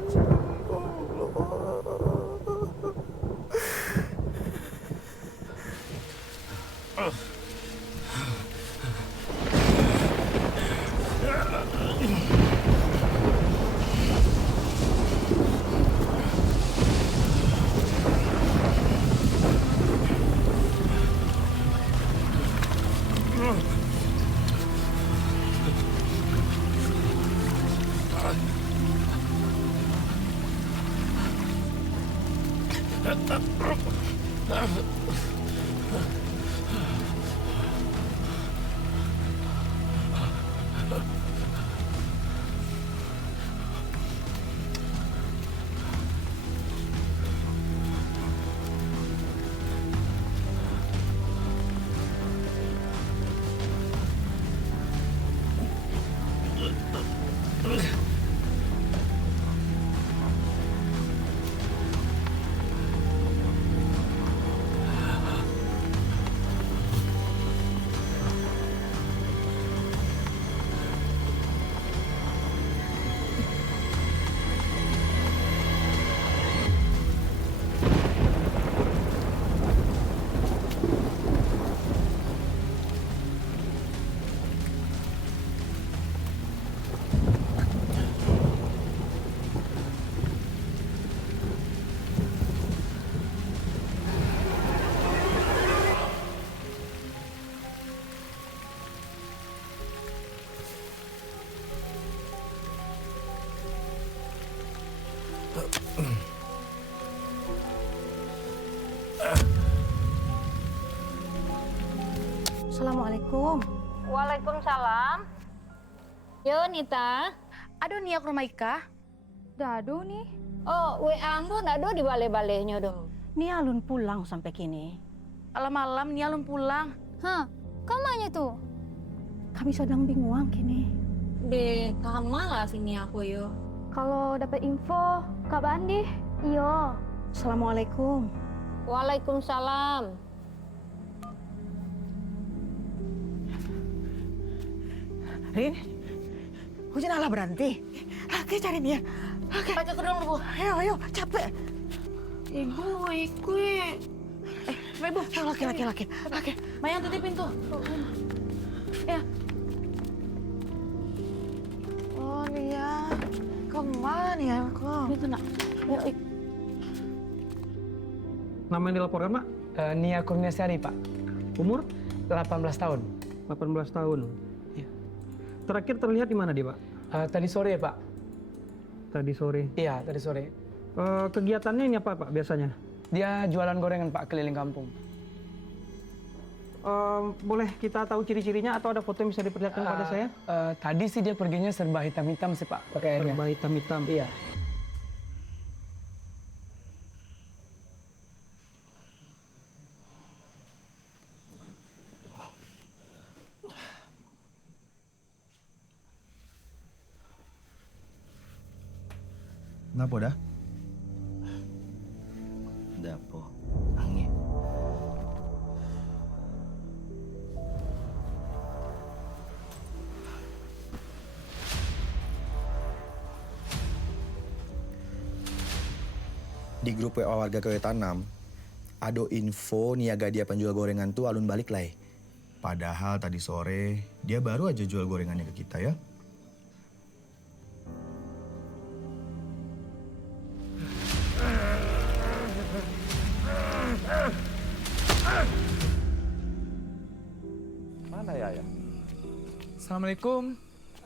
Assalamualaikum. Waalaikumsalam. Yo, Nita. Aduh nih aku rumah Ika. Dado nih. Oh, WA anggo nado di bale-balenya dong. Nih alun pulang sampai kini. Malam-malam nih alun pulang. Hah, kamanya tuh? Kami sedang bingung kini. Be, kamalah sini aku yo. Kalau dapat info, Kak Bandi. Iyo. Assalamualaikum. Waalaikumsalam. Rin, hujan Allah berhenti. Oke, cari dia. Oke. Baca ke dong, Bu. Ayo, capek. Ibu, ikut. Ibu. Laki. Oke. Mayang tutup pintu. Ya. Oh, Nia. Kemana ya kok? Itu nak. Ya, Nama yang dilaporkan, Pak? Nia Kurniasari, Pak. Umur? 18 tahun. 18 tahun. Iya. Terakhir terlihat di mana dia, Pak? Tadi sore, Pak. Tadi sore? Iya, tadi sore. Kegiatannya ini apa, Pak, biasanya? Dia jualan gorengan, Pak, keliling kampung. Boleh kita tahu ciri-cirinya atau ada foto yang bisa diperlihatkan pada saya? Tadi sih dia perginya serba hitam-hitam sih, Pak, pakaiannya. Serba hitam-hitam? Iya. Kenapa dah? Dapo, angin. Di grup WA warga Kewe Tanam, ada info niaga dia penjual gorengan tuh alun balik lah. Padahal tadi sore dia baru aja jual gorengannya ke kita ya. Mana ya? Assalamualaikum.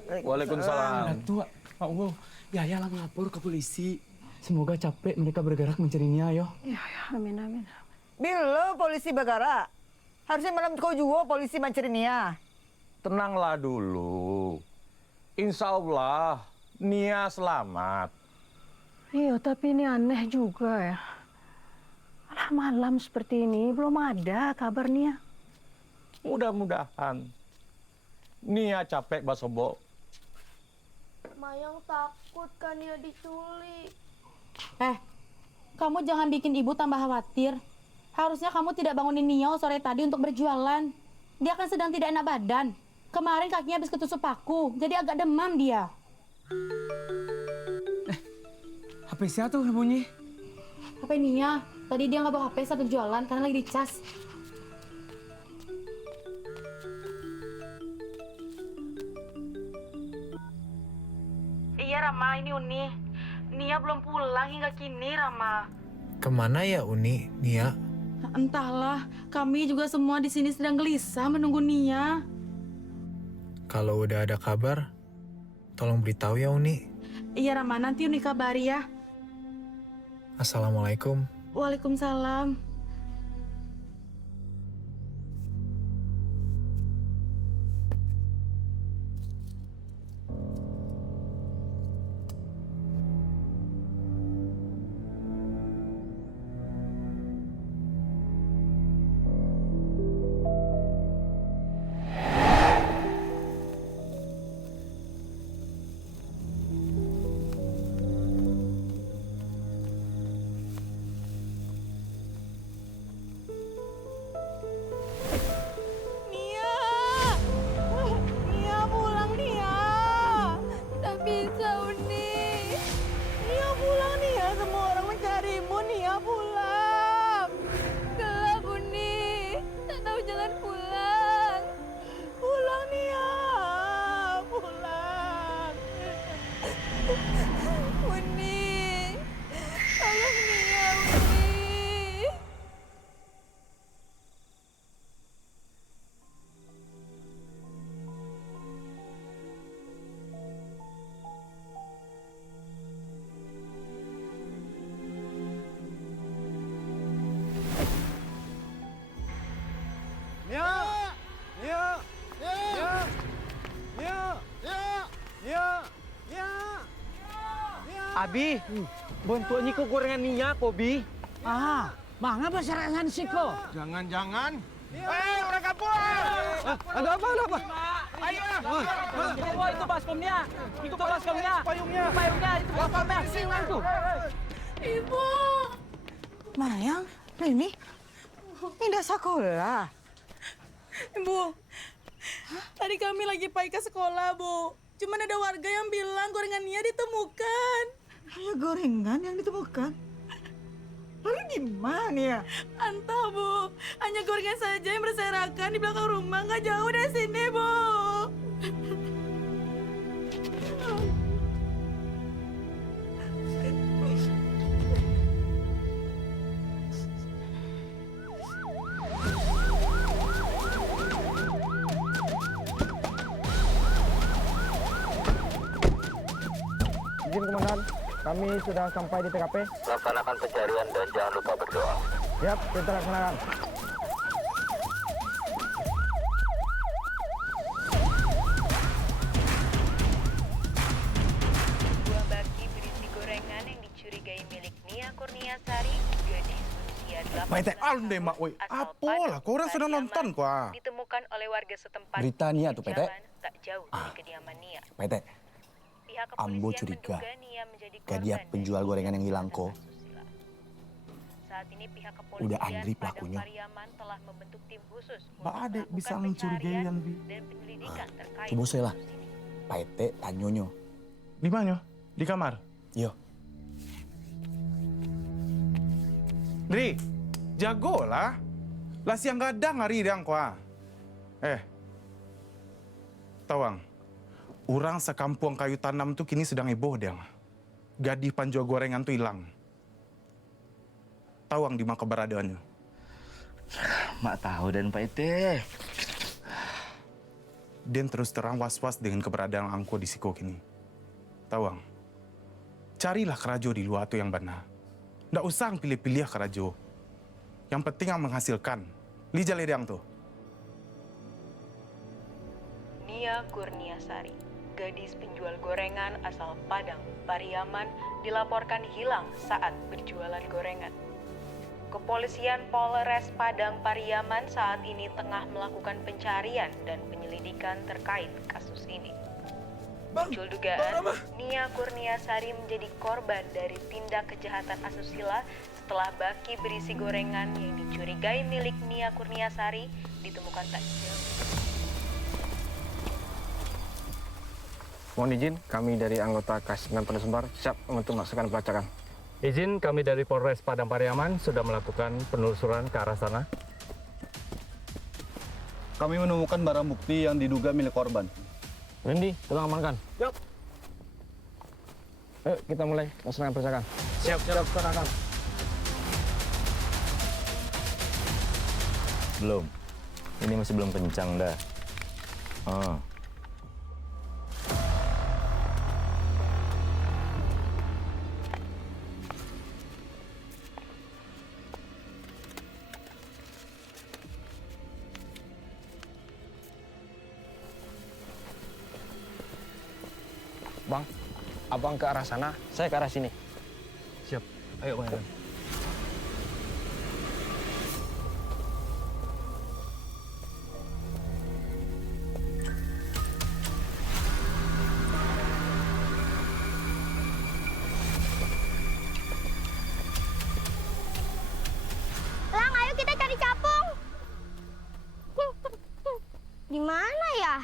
Waalaikumsalam. Datuk, Pak Ungo. Yaya lah ngelapor ke polisi. Semoga capek mereka bergerak mencari Nia, yo. Ya, amin. Bila polisi bergerak, harusnya malam kau juga polisi mencari Nia. Tenanglah dulu. Insya Allah, Nia selamat. Iya, tapi ini aneh juga ya. Alah, malam seperti ini belum ada kabar Nia. Mudah-mudahan. Nia capek basobo. Mayang takut kan Nia diculik. Kamu jangan bikin ibu tambah khawatir. Harusnya kamu tidak bangunin Nia sore tadi untuk berjualan. Dia kan sedang tidak enak badan. Kemarin kakinya habis ketusuk paku, jadi agak demam dia. HP siapa tuh bunyi? HP Nia. Tadi dia nggak bawa HP saat berjualan karena lagi dicas. Iya Rama, ini Uni. Nia belum pulang hingga kini Rama. Kemana ya Uni, Nia? Entahlah, kami juga semua di sini sedang gelisah menunggu Nia. Kalau udah ada kabar, tolong beritahu ya Uni. Iya Rama, nanti Uni kabari ya. Assalamualaikum. Waalaikumsalam. Nia pulang Nia. Tak bisa Uni. Nia pulang Nia, semua orang mencarimu. Nia pulang. Gelap Uni, tak tahu jalan pulang. Pulang Nia, pulang. Uni, tolong Nia Uni. Nia! Nia! Nia! Nia! Nia! Nia! Abi, bentuk ni kau gorengan Nia kau, Bi. Ah, mana besarangan sih kok? Jangan-jangan. Orang kampung! Ada apa? Ada apa? Ayo! Itu baskomnya. Itu baskomnya. Payungnya. Payungnya. Itu baskomnya. Itu. Ibu. Mayang, ini indah sekolah. Bu, tadi kami lagi pergi ke sekolah, Bu. Cuman ada warga yang bilang gorengan Nia ditemukan. Hanya gorengan yang ditemukan? Lalu di mana ya? Entah, Bu. Hanya gorengan saja yang berserakan di belakang rumah, nggak jauh dari sini, Bu. Izin Komandan, kami sudah sampai di TKP. Laksanakan pencarian dan jangan lupa berdoa. Siap, kita laksanakan. Dua baki berisi gorengan yang dicurigai milik Nia Kurniasari, gadis berusia 8 tahun deh, Mak. Woi, asal apalah, kau orang sudah Pariaman, nonton, Kwa. ditemukan oleh warga setempat Berita Nia di tuh, Pete. jalan tak jauh dari kediaman Nia. Pete, Pihak Ambo kepolisian curiga menduga Nia menjadi dia korban penjual gorengan yang hilang kok. Saat ini pihak kepolisian Udah Andri Padang pelakunya. Pariaman telah membentuk tim khusus Mbak untuk Ade bisa melakukan mencurigai pencarian yang Bi. dan penyelidikan terkait Coba saya lah. Pete, tanyonyo. Di mana? Di kamar? Yo. Dri, jagolah. Lah siang gadang hari yang Kwa. Tawang. Orang sekampung kayu tanam tuh kini sedang heboh dia. Gadis penjual gorengan tuh hilang. Tawang di mana keberadaannya? Mak tahu dan Pak Ete. Dan terus terang was-was dengan keberadaan Angko di Siko kini. Tawang, carilah kerajo di luar tuh yang benar. Nggak usah pilih-pilih kerajo. Yang penting yang menghasilkan. Lija ledang tuh. Nia Kurniasari, gadis penjual gorengan asal Padang, Pariaman, dilaporkan hilang saat berjualan gorengan. Kepolisian Polres Padang Pariaman saat ini tengah melakukan pencarian dan penyelidikan terkait kasus ini. Muncul dugaan Nia Kurniasari menjadi korban dari tindak kejahatan asusila setelah baki berisi gorengan yang dicurigai milik Nia Kurniasari ditemukan tak jauh. Mohon izin, kami dari anggota Kas 9 Sumbar siap untuk melaksanakan pelacakan. Izin, kami dari Polres Padang Pariaman sudah melakukan penelusuran ke arah sana. Kami menemukan barang bukti yang diduga milik korban. Randy, tolong amankan. Siap. Ayo kita mulai melaksanakan pelacakan. Siap, laksanakan. Belum. Ini masih belum kencang dah. Bang, abang ke arah sana, saya ke arah sini. Siap. Ayo, Bang Edan. Lang, ayo kita cari capung. Di mana ya?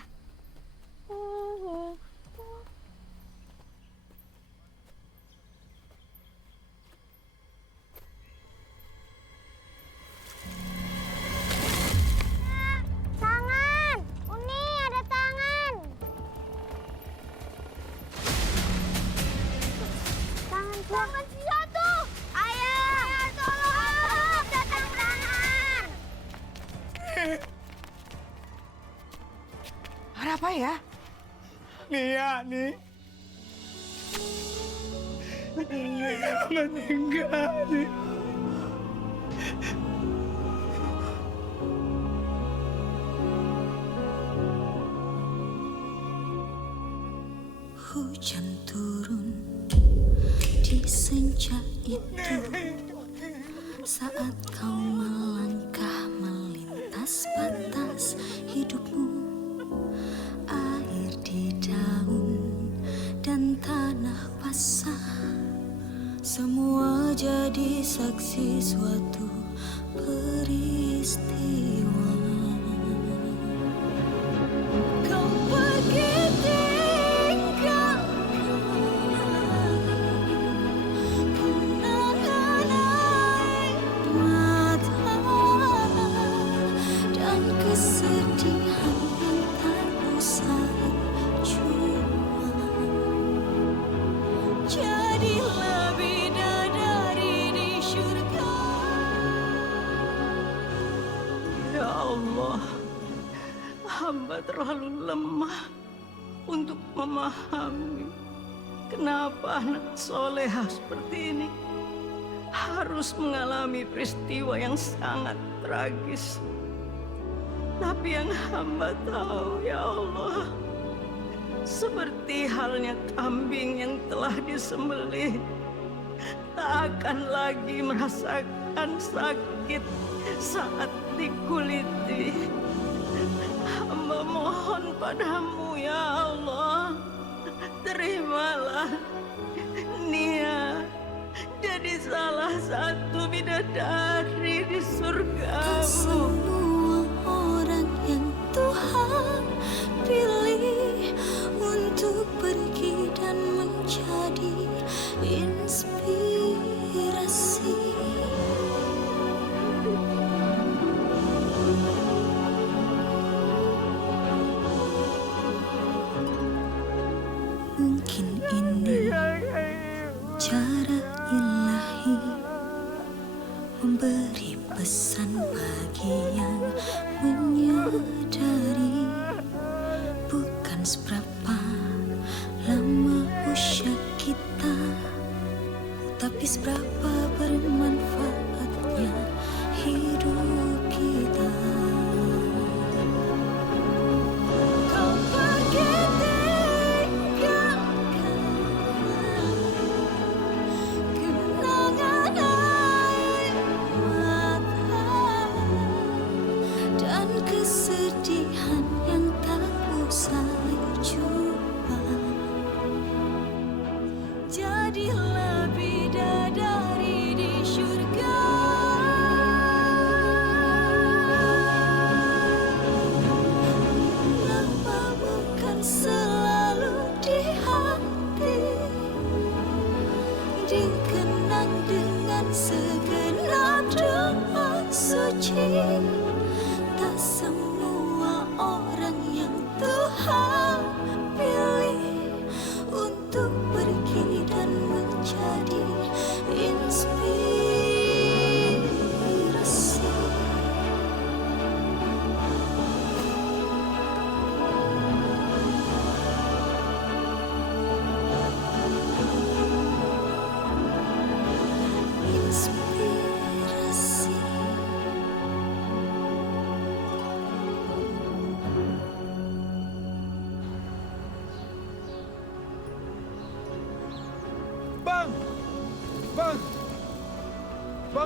Tangan! Uni, ada tangan! Tangan si satu! Ayah! Tolong! Datang tangan! Ada apa ya? Nia, nih. Meninggal, nih. Hujan turun di senja itu saat kau melangkah melintas batas hidupmu. Air di daun dan tanah basah, semua jadi saksi suatu peristiwa. Kau pergi kesedihan yang tak usai cuma jadilah bidadari di surga. Ya Allah, hamba terlalu lemah untuk memahami kenapa anak soleha seperti ini harus mengalami peristiwa yang sangat tragis. Tapi yang hamba tahu, ya Allah, seperti halnya kambing yang telah disembelih, tak akan lagi merasakan sakit saat dikuliti. Hamba mohon padamu, ya Allah, terimalah Nia jadi salah satu bidadari di surgamu. Orang yang Tuhan pilih untuk pergi dan menjadi inspirasi. Mungkin ini cara ilahi memberi pesan bagi yang menyadari bukan seberapa lama usia kita, tapi seberapa bermanfaatnya hidup kita. Kau pergi tinggalkan kenangan air mata dan kesedihan yang tak usai jua.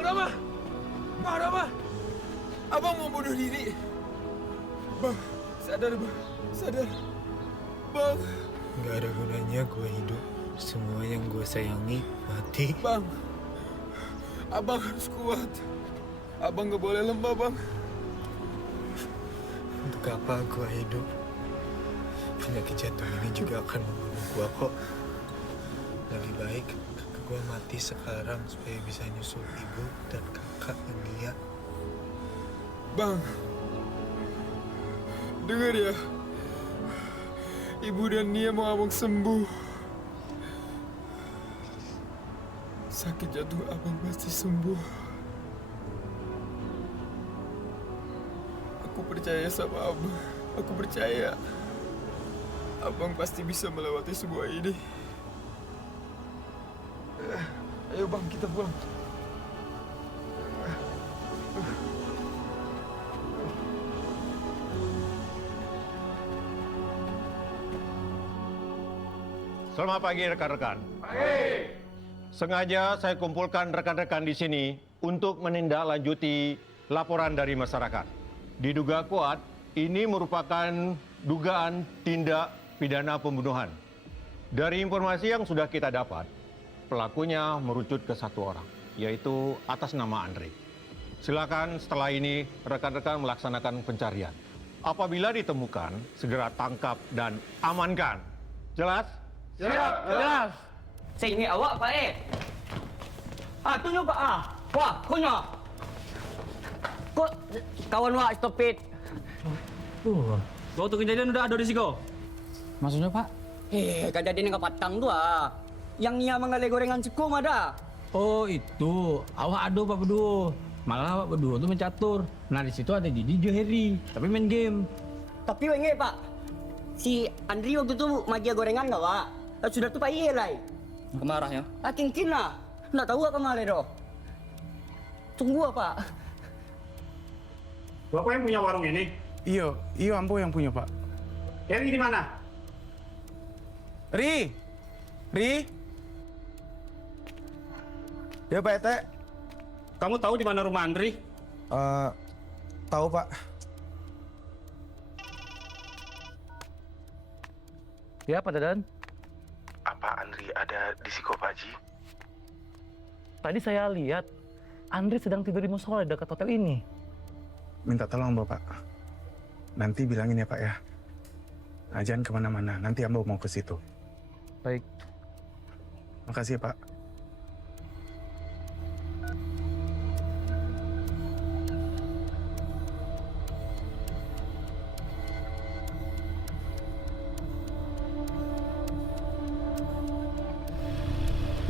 Bang Rama! Bang Rama! Abang mau bunuh diri. Bang, sadar bang. Sadar. Bang. Gak ada gunanya gue hidup. Semua yang gue sayangi mati. Bang. Abang harus kuat. Abang gak boleh lemah, Bang. Untuk apa gue hidup? Penyakit jantung ini juga akan membunuh gue kok. Lebih baik kakak gue mati sekarang supaya bisa nyusul ibu dan kakak yang dia. Bang. Dengar ya. Ibu dan Nia mau abang sembuh. Sakit jantung abang pasti sembuh. Aku percaya sama abang. Aku percaya. Abang pasti bisa melewati semua ini. Ayo bang, kita pulang. Selamat pagi rekan-rekan. Sengaja saya kumpulkan rekan-rekan di sini untuk menindaklanjuti laporan dari masyarakat. Diduga kuat, ini merupakan dugaan tindak pidana pembunuhan. Dari informasi yang sudah kita dapat, pelakunya merucut ke satu orang, yaitu atas nama Andre. Silakan setelah ini rekan-rekan melaksanakan pencarian. Apabila ditemukan, segera tangkap dan amankan. Jelas? Siap, jelas. Saya ingat awak, Pak tunjuk, Pak. Wah, kunyah. Kok kawan wak stop it. Waktu kejadian udah ada di siko. Maksudnya, Pak? Kejadian yang patang tu Yang Nia mengalih gorengan cekum ada. Oh, itu. Awak ada Pak berdua. Malah Pak berdua tuh mencatur. Nah, di situ ada Didi Joheri, tapi main game. Tapi wenge, Pak. Si Andri waktu itu magia gorengan enggak, Pak? Sudah tuh Pak iya lah. Kemarah ya? King lah. Nggak tahu apa kemarin doh. Tunggu apa? Bapak yang punya warung ini? Iyo ambo yang punya Pak. Eri di mana? Ri. Ya Pak Ete. Kamu tahu di mana rumah Andri? Tahu Pak. Ya Pak Dadan. Apa Andri ada di Siko Pak Haji? Tadi saya lihat Andre sedang tidur di musola dekat hotel ini. Minta tolong Bapak. Nanti bilangin ya Pak ya. Jangan kemana-mana, nanti Ambo mau ke situ. Baik. Makasih ya Pak.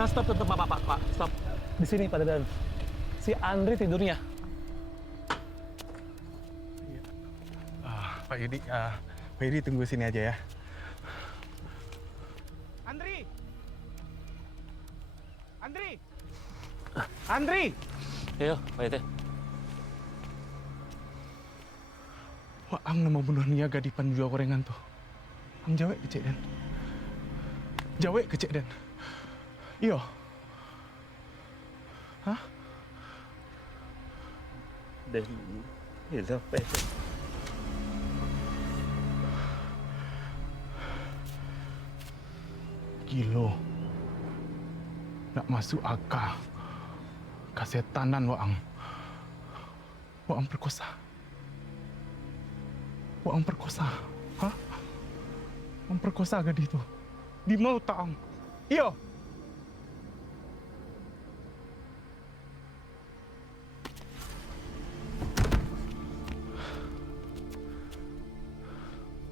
Nah, stop, Pak. Stop. Di sini, Pak Dadan. Si Andri tidurnya. Pak Yudi tunggu sini aja ya. Andri! Ayo, Pak Yete. Wah, ang nama bunuh Niaga di penjual gorengan tuh. Ang jawek kecek dan. Iyo. Hah? Dan itu Pak Yete. Gilo. Nak masuk akal. Kasetanan Waang. Waang perkosa. Hah? Memperkosa gadis itu. Di mau taang. Iyo.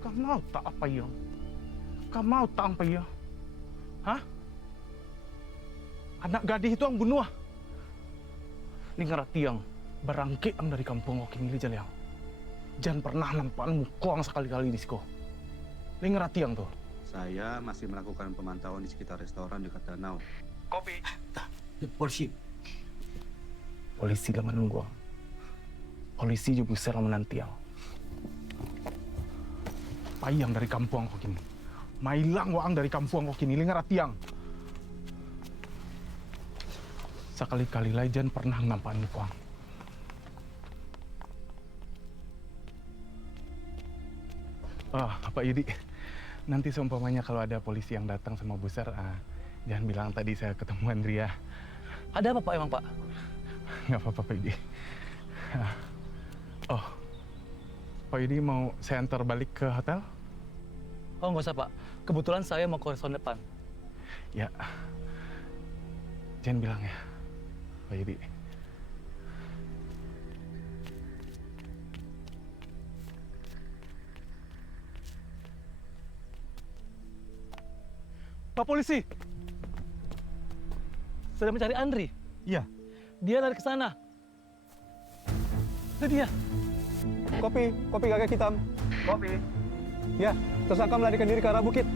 Kamu tak apa ya? Kamu tak apa ya? Hah? Anak gadis itu ang bunuh. Lingar tiang barangke ang dari kampung Oking ini Jaliang. Jangan pernah nampak mukoang sekali-kali di siko. Lingar tiang tuh. Saya masih melakukan pemantauan di sekitar restoran dekat danau. Kopi. Polisi gak menunggu. Polisi juga serang menantiang. Payang dari kampung kok kini. Mailang Waang dari kampung kok kini. Lingar tiang. Sekali-kali Jan pernah nampain kuang. Oh, Pak Yudi, nanti seumpamanya kalau ada polisi yang datang sama besar, jangan bilang tadi saya ketemu Andrea. Ada apa Pak emang Pak? Nggak apa-apa Pak Yudi. Oh, Pak Yudi mau saya antar balik ke hotel? Oh nggak usah Pak, kebetulan saya mau ke restoran depan. Ya, jangan bilang ya, Pak Yudi. Pak polisi, sedang mencari Andri. Iya. Dia lari ke sana. Itu dia. Kopi kakek hitam. Kopi. Ya, tersangka melarikan diri ke arah bukit.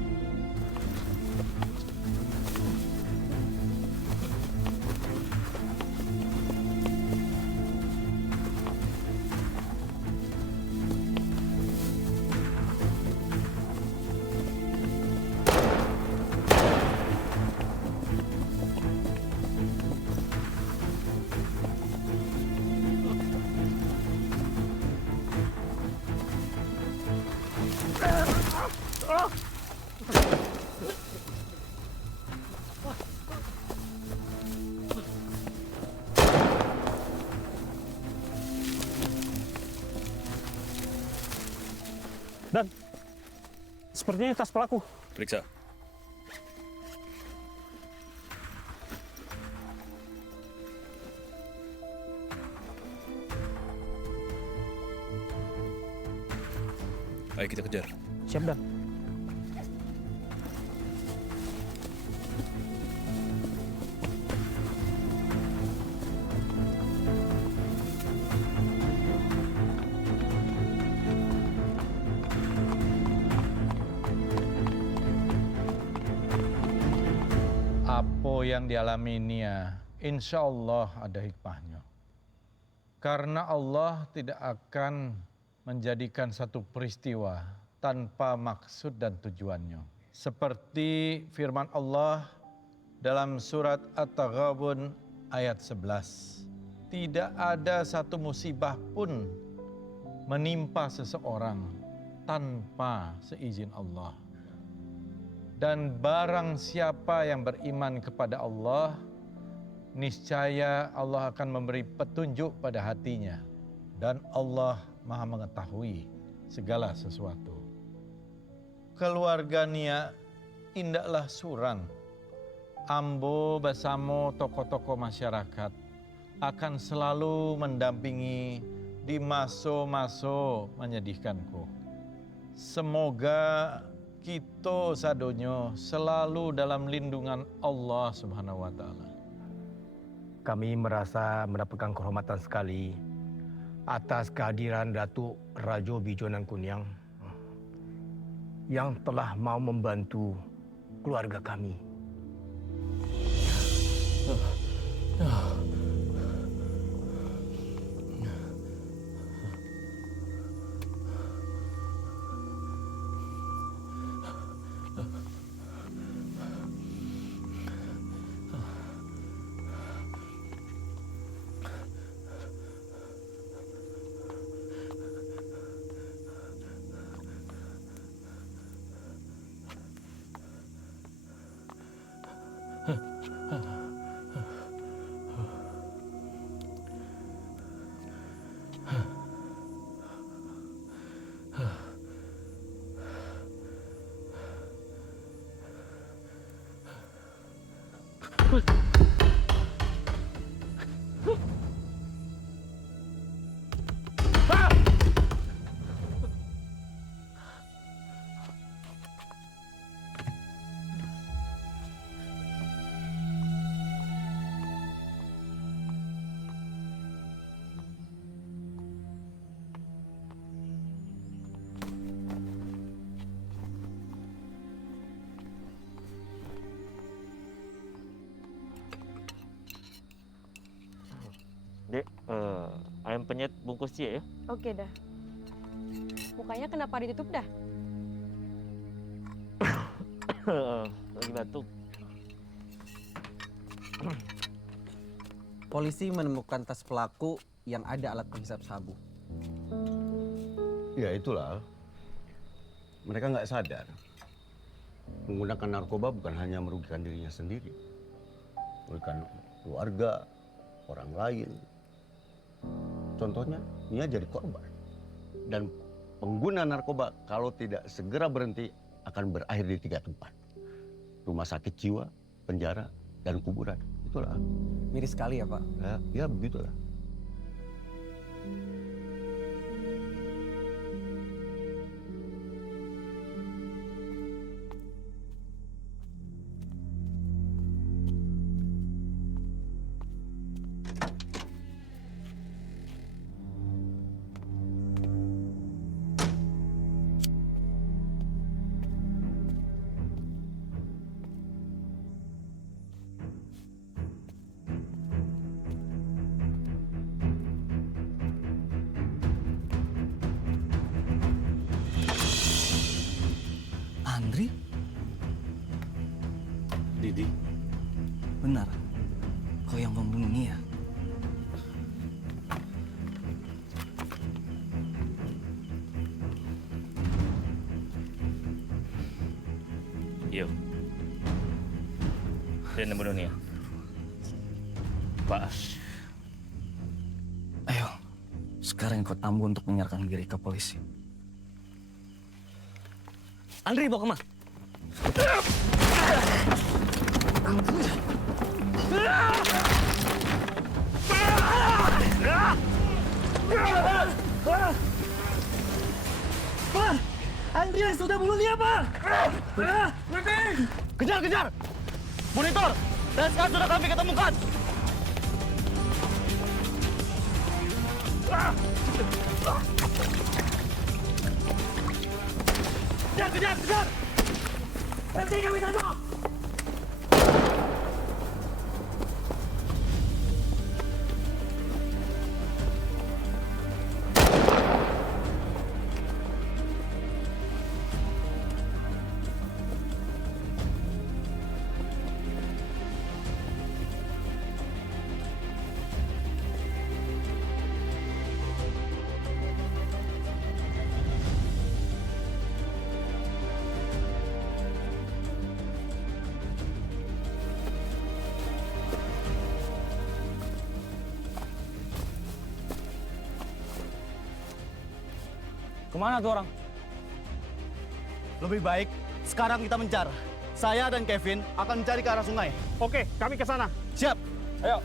Dan, sepertinya tas pelaku. Periksa. Ayo kita kejar. Siap, Dan. Apa yang dialami Nia, insya Allah ada hikmahnya. Karena Allah tidak akan menjadikan satu peristiwa tanpa maksud dan tujuannya. Seperti firman Allah dalam surat At-Taghabun ayat 11. Tidak ada satu musibah pun menimpa seseorang tanpa seizin Allah. Dan barang siapa yang beriman kepada Allah, niscaya Allah akan memberi petunjuk pada hatinya. Dan Allah Maha mengetahui segala sesuatu. Keluarga Nia indaklah surang. Ambo bersama tokoh-tokoh masyarakat akan selalu mendampingi di masa-masa menyedihkanku. Semoga kita sadonyo selalu dalam lindungan Allah Subhanahu wa Ta'ala. Kami merasa mendapatkan kehormatan sekali atas kehadiran Datuk Rajo Bijonan Kuniang yang telah mau membantu keluarga kami. Dek, ayam penyet bungkus cie ya. Oke dah. Mukanya kenapa ditutup dah? Lagi batuk. Polisi menemukan tas pelaku yang ada alat penghisap sabu. Ya itulah. Mereka nggak sadar. Menggunakan narkoba bukan hanya merugikan dirinya sendiri. Merugikan keluarga, orang lain. Contohnya, Nia jadi korban. Dan pengguna narkoba kalau tidak segera berhenti akan berakhir di 3 tempat. Rumah sakit jiwa, penjara, dan kuburan. Itulah. Miris sekali ya, Pak. Ya begitulah. Andri? Didi. Benar. Kau yang membunuh Nia. Yo. Saya yang bunuh Nia. Pak. Ayo, sekarang kau tambu untuk menyerahkan diri ke polisi. Andri bawa kemana? Pak, Andri sudah bunuh dia, Pak. Kejar, kejar! Monitor! TSK sudah kami ketemukan! Kejar, kejar, kejar! Nanti kami tangkap! Kemana tuh orang? Lebih baik sekarang kita mencar. Saya dan Kevin akan mencari ke arah sungai. Oke, kami ke sana. Siap. Ayo.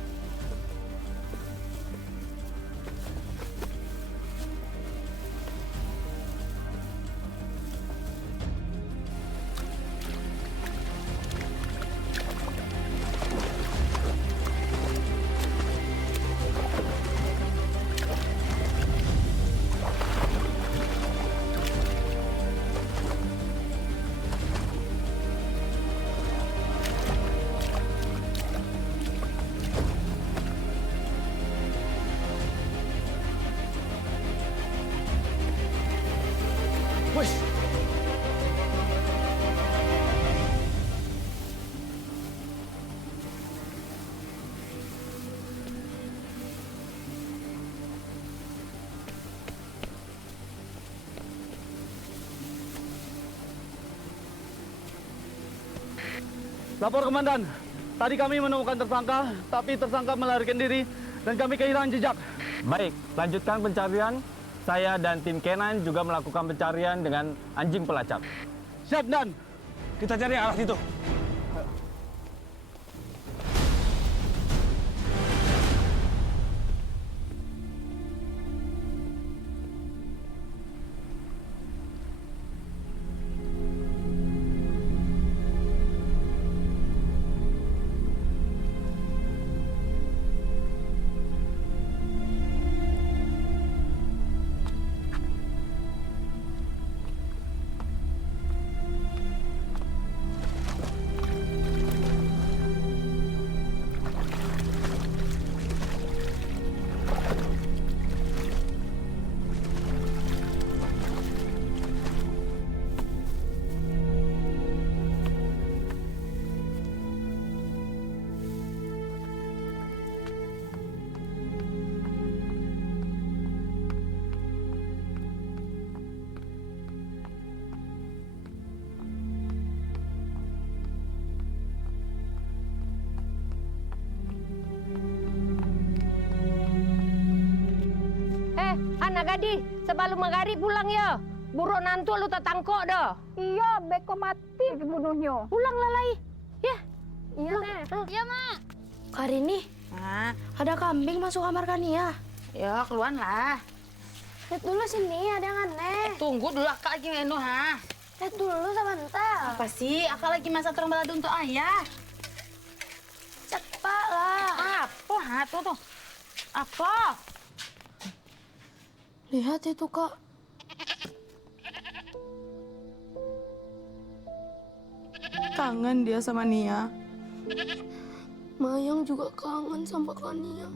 Wes. Lapor komandan. Tadi kami menemukan tersangka, tapi tersangka melarikan diri dan kami kehilangan jejak. Baik, lanjutkan pencarian. Saya dan tim K9 juga melakukan pencarian dengan anjing pelacak. Siap, Dan. Kita cari arah situ. Anak gadis, sebelum maghrib pulang ya. Buru nantu lu tetangkok dah. Iya, beko mati dibunuhnya. Pulang lalai. Ya. Iya, Nek. Iya, Mak. Karini, ada kambing masuk kamar Kania. Ya, keluar lah. Lihat dulu sini, ada yang aneh. Tunggu dulu akak lagi ngenu, ha. Lihat dulu sebentar. Apa sih? Akak lagi masak terong balado untuk ayah. Cepat lah. Apa, ha? Tuh. Apa? Lihat itu, Kak. Kangen dia sama Nia. Mayang juga kangen sama Kania.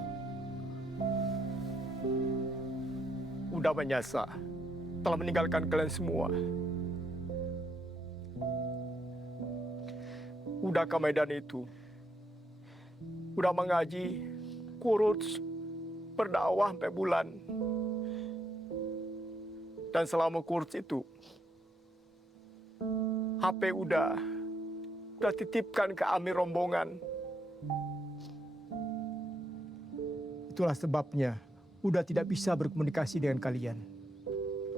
Udah menyasa, telah meninggalkan kalian semua. Udah ke Medan itu. Udah mengaji, kurus, berdakwah sampai bulan. Dan selama kurus itu, HP udah titipkan ke Amir rombongan. Itulah sebabnya udah tidak bisa berkomunikasi dengan kalian.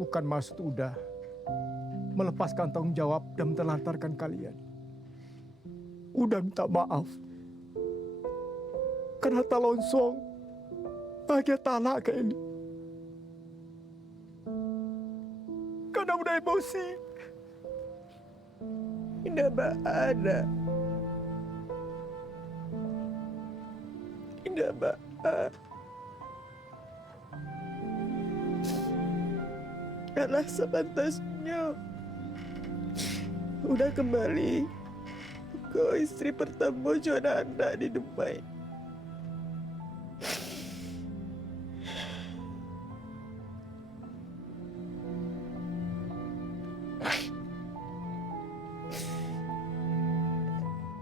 Bukan maksud udah melepaskan tanggung jawab dan menelantarkan kalian. Udah minta maaf. Karena tak longsong bahagia tanah kayak ini. Karena udah emosi. Indah ada. Indah karena sepantasnya udah kembali ke istri pertama Jodoh anak di Dubai.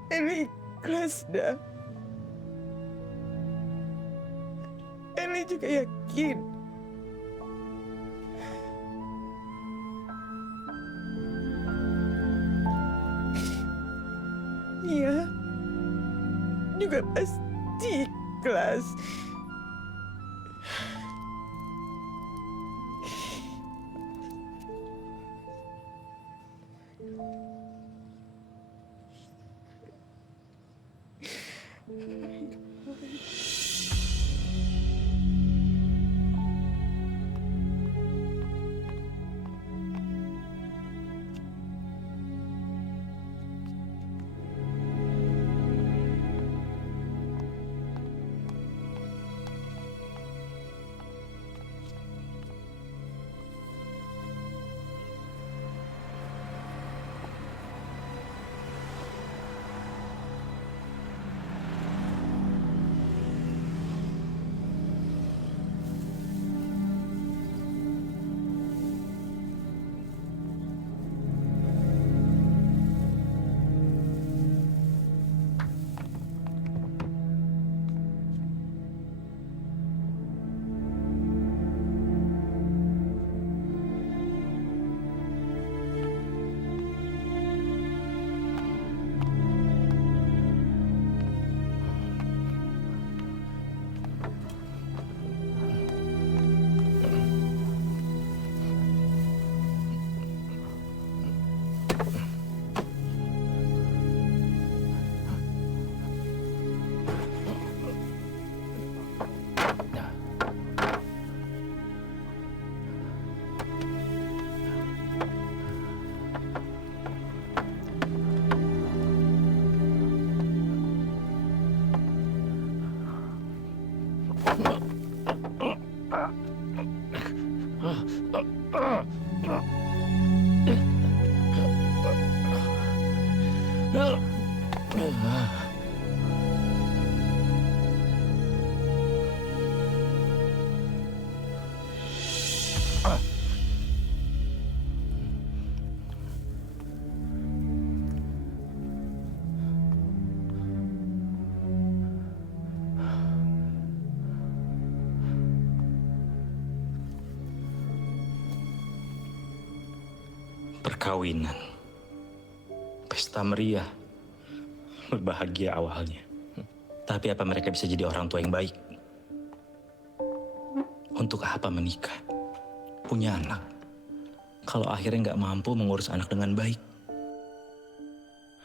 Eli ikhlas dah. Eli juga yakin Nia juga pasti ikhlas. Perkawinan, pesta meriah, berbahagia awalnya. Tapi apa mereka bisa jadi orang tua yang baik? Untuk apa menikah? punya anak kalau akhirnya nggak mampu mengurus anak dengan baik.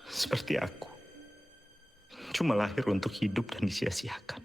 Seperti aku. Cuma lahir untuk hidup dan disia-siakan.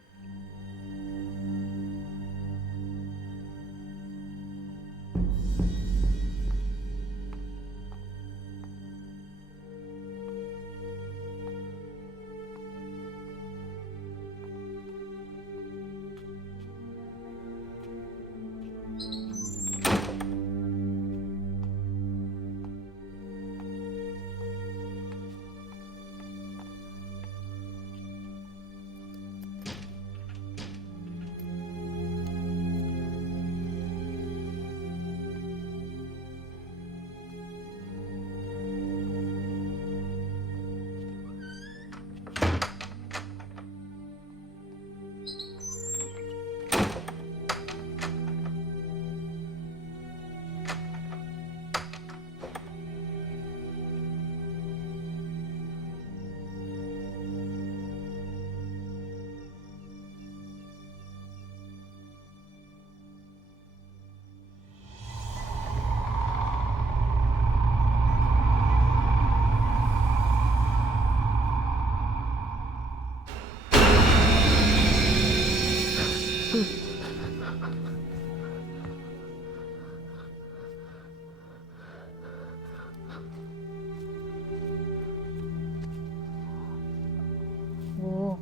Bu,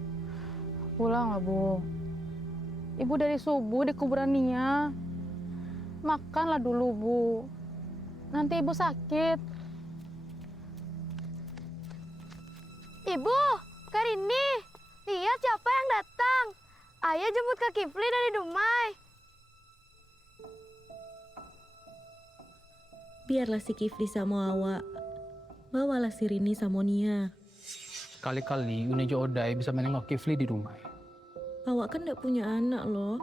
pulang lah Bu. Ibu dari subuh di kuburan Nia. Makanlah dulu Bu. Nanti ibu sakit. Ibu, Karini, lihat siapa yang datang. Ayah jemput Kak Kifli dari Dumai. Biarlah si Kifli sama awak. Bawalah si Rini sama Nia. Kali-kali Unejo Odai bisa menengok Kifli di rumah. Awak kan gak punya anak loh.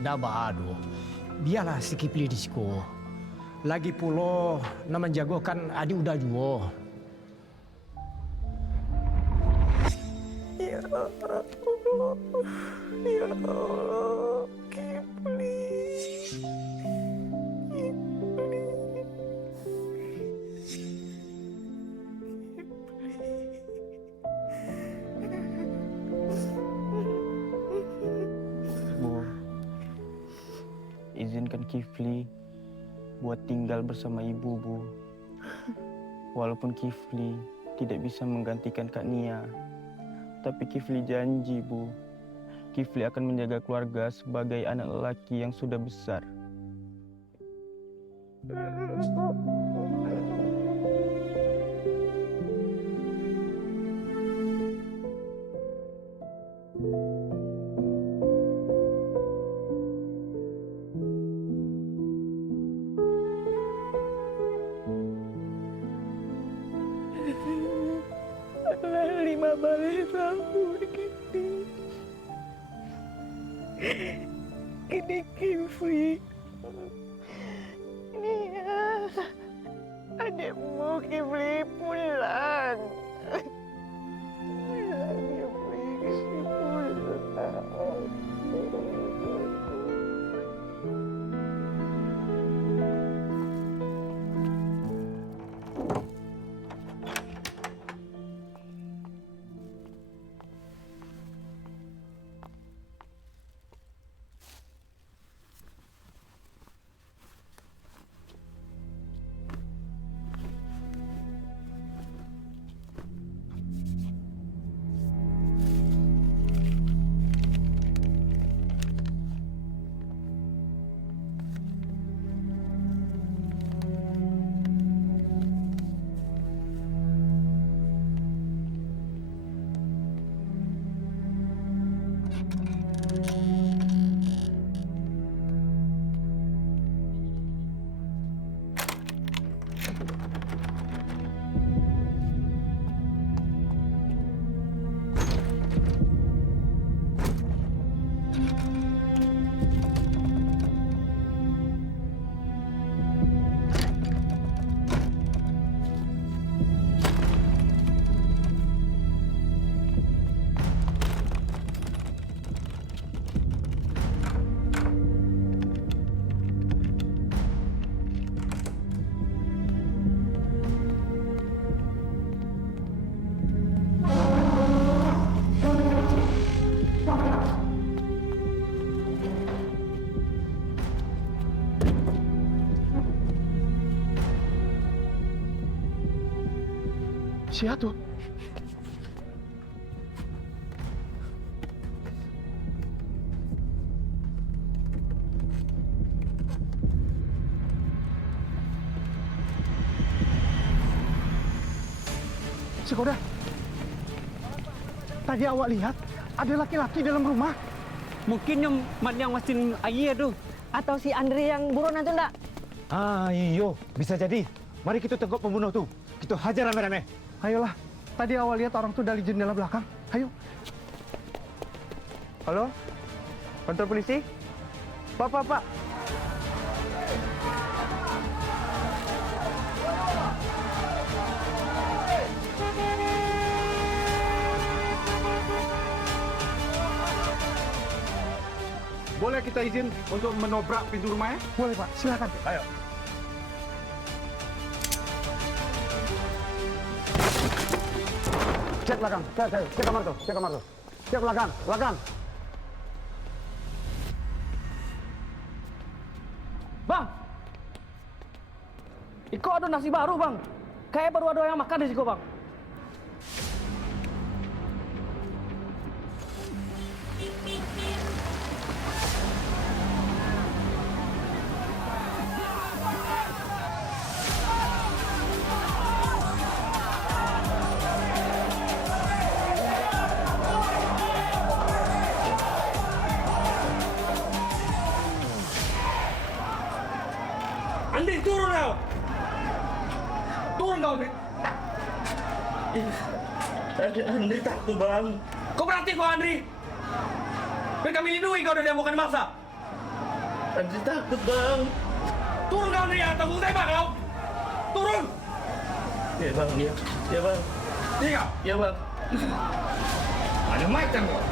Dah bado. Biarlah si Kifli di siko. Lagi pula nama jago kan adi udah juo. Ya Allah, ya Allah, Kifli. Bu, izinkan Kifli buat tinggal bersama ibu, Bu. Walaupun Kifli tidak bisa menggantikan Kak Nia, tapi Kifli janji, Bu. Kifli akan menjaga keluarga sebagai anak lelaki yang sudah besar. Lima balik tahun Kini Kifli. Nia, adikmu Kifli pulang. Pulang Kifli, Kifli pulang. Siapa tuh? Sekoda, tadi awak lihat ada laki-laki dalam rumah. Mungkin yang mesin air tuh. Atau si Andri yang buronan tuh enggak? Ah, iyo, bisa jadi. Mari kita tangkap pembunuh tuh. Kita hajar rame-rame. Ayolah, tadi awak lihat orang tuh dari jendela belakang. Ayo. Halo? Kantor polisi? Pak. Boleh kita izin untuk menobrak pintu rumahnya? Boleh, Pak. Silakan. Ayo. Cek belakang. Cek kamar tuh. Cek belakang. Bang! Iko ada nasi baru, Bang. Kayak baru ada yang makan di situ, Bang. Andri, turun kau! Turun kau, Andri! Andri takut, Bang. Kau berarti kau, Andri? Biar kami lindungi kau dari amukan masa. Andri takut, Bang. Turun kau, Andri, atau aku tembak kau! Turun! Ya, Bang, ya. Ya, Bang. Iya, ya, Bang. Ada macam kau.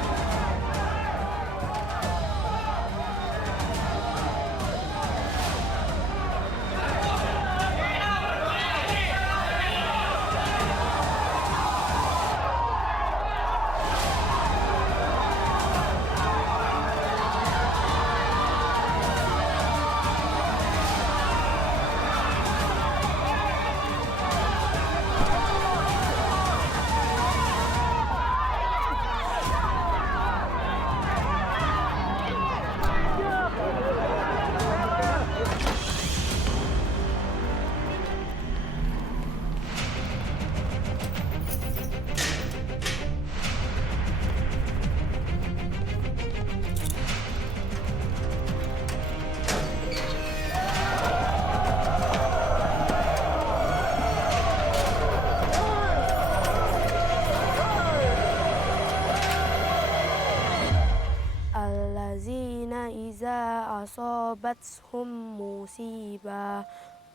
asobathum musibah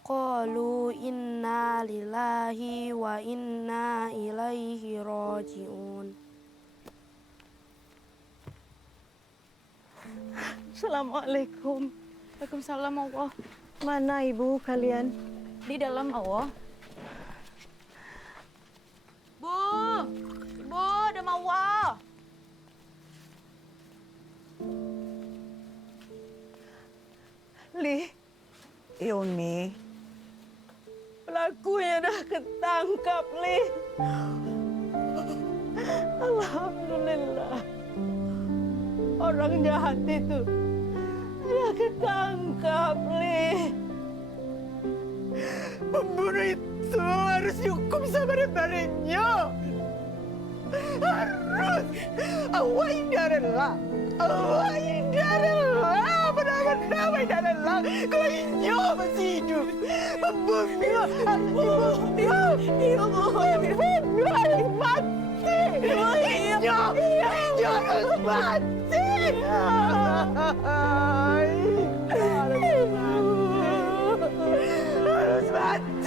qalu inna lillahi wa inna ilaihi raji'un. Assalamualaikum. Waalaikumsalam Allah. Mana ibu kalian? Di dalam Allah. Bu, ada Mawa. Li, Yuni, Pelakunya dah ketangkap, Li. Alhamdulillah. Orang jahat itu dah ketangkap, Li. Pembunuh itu harus dihukum sebenar-benarnya. Harus. Allah indarallah. Allah indarallah. Benar-benar indarallah. Kalau inyo masih hidup. Pembunuh harus dihukum. Ya Allah. Harus mati. Inyo harus mati. Harus mati.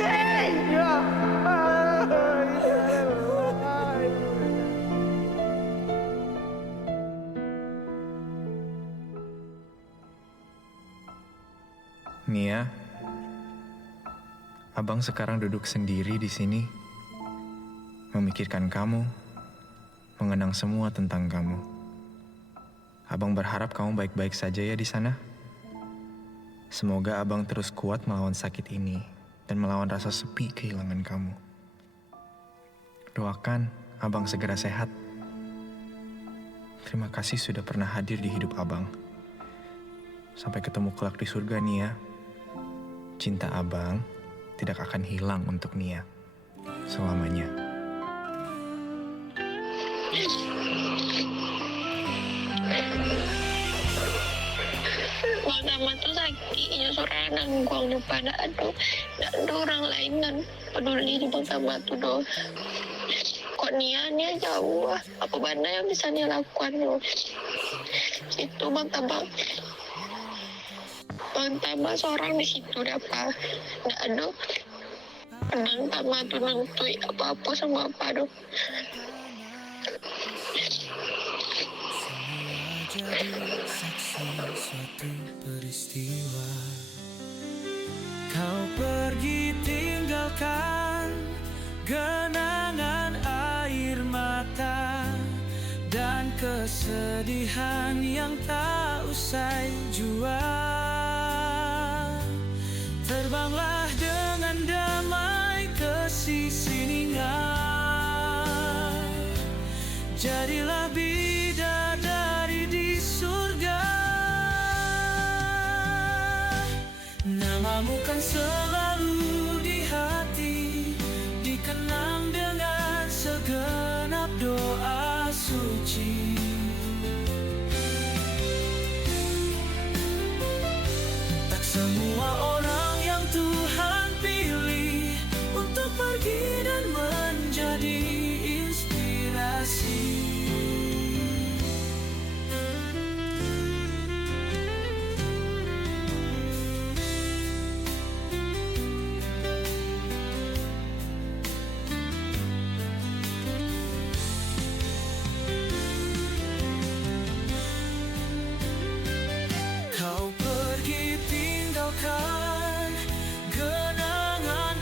Nia, Abang sekarang duduk sendiri di sini, memikirkan kamu, mengenang semua tentang kamu. Abang berharap kamu baik-baik saja ya di sana. Semoga Abang terus kuat melawan sakit ini dan melawan rasa sepi kehilangan kamu. Doakan Abang segera sehat. Terima kasih sudah pernah hadir di hidup Abang. Sampai ketemu kelak di surga, Nia. Cinta Abang tidak akan hilang untuk Nia selamanya. Mama tuh sakitnya sorangan nangguang depan aduh, ada orang lain kan peduli di Bang Tama tuh doh. Kok Nia jauh apa benda yang bisa Nia lakukan loh. Itu Bang Tama seorang di situ apa nggak ada Bang Tama tuh nentui apa-apa sama apa doh. Suatu peristiwa kau pergi tinggalkan genangan air mata dan kesedihan yang tak usai jua. Terbanglah dengan damai ke sisi Nia, jadilah bidadari di surga. Namamu kan selalu di hati, dikenang dengan segenap doa suci. Tak semua orang yang Tuhan pilih untuk pergi dan menjadi inspirasi. Kau pergi tinggalkan genangan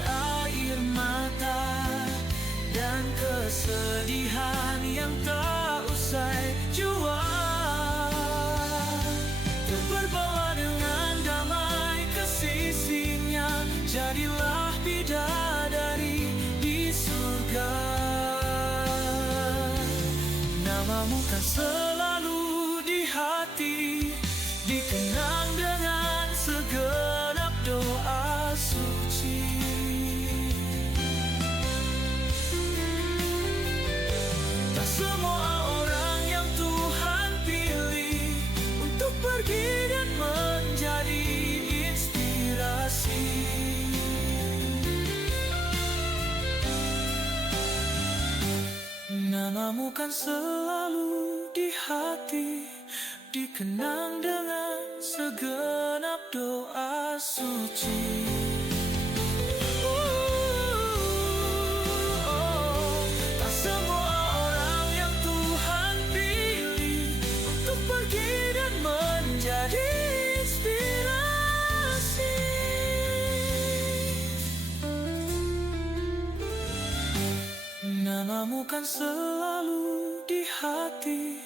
air mata dan kesedihan yang tak usai jua. Terbawa dengan damai ke sisinya, jadilah bidadari di surga. Namamu kan selalu di hati, dikenang dengan segenap doa suci. Tak semua orang yang Tuhan pilih untuk pergi dan menjadi inspirasi. Namamu kan selalu di hati, dikenang dengan segenap doa suci. Tak semua orang yang Tuhan pilih untuk pergi dan menjadi inspirasi. Namamu kan selalu di hati,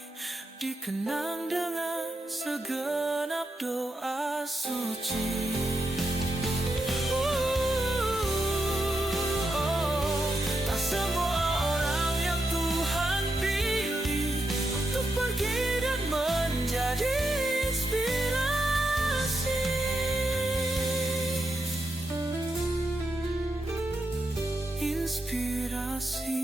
dikenang dengan segenap doa suci. Tak semua orang yang Tuhan pilih untuk pergi dan menjadi inspirasi. Inspirasi.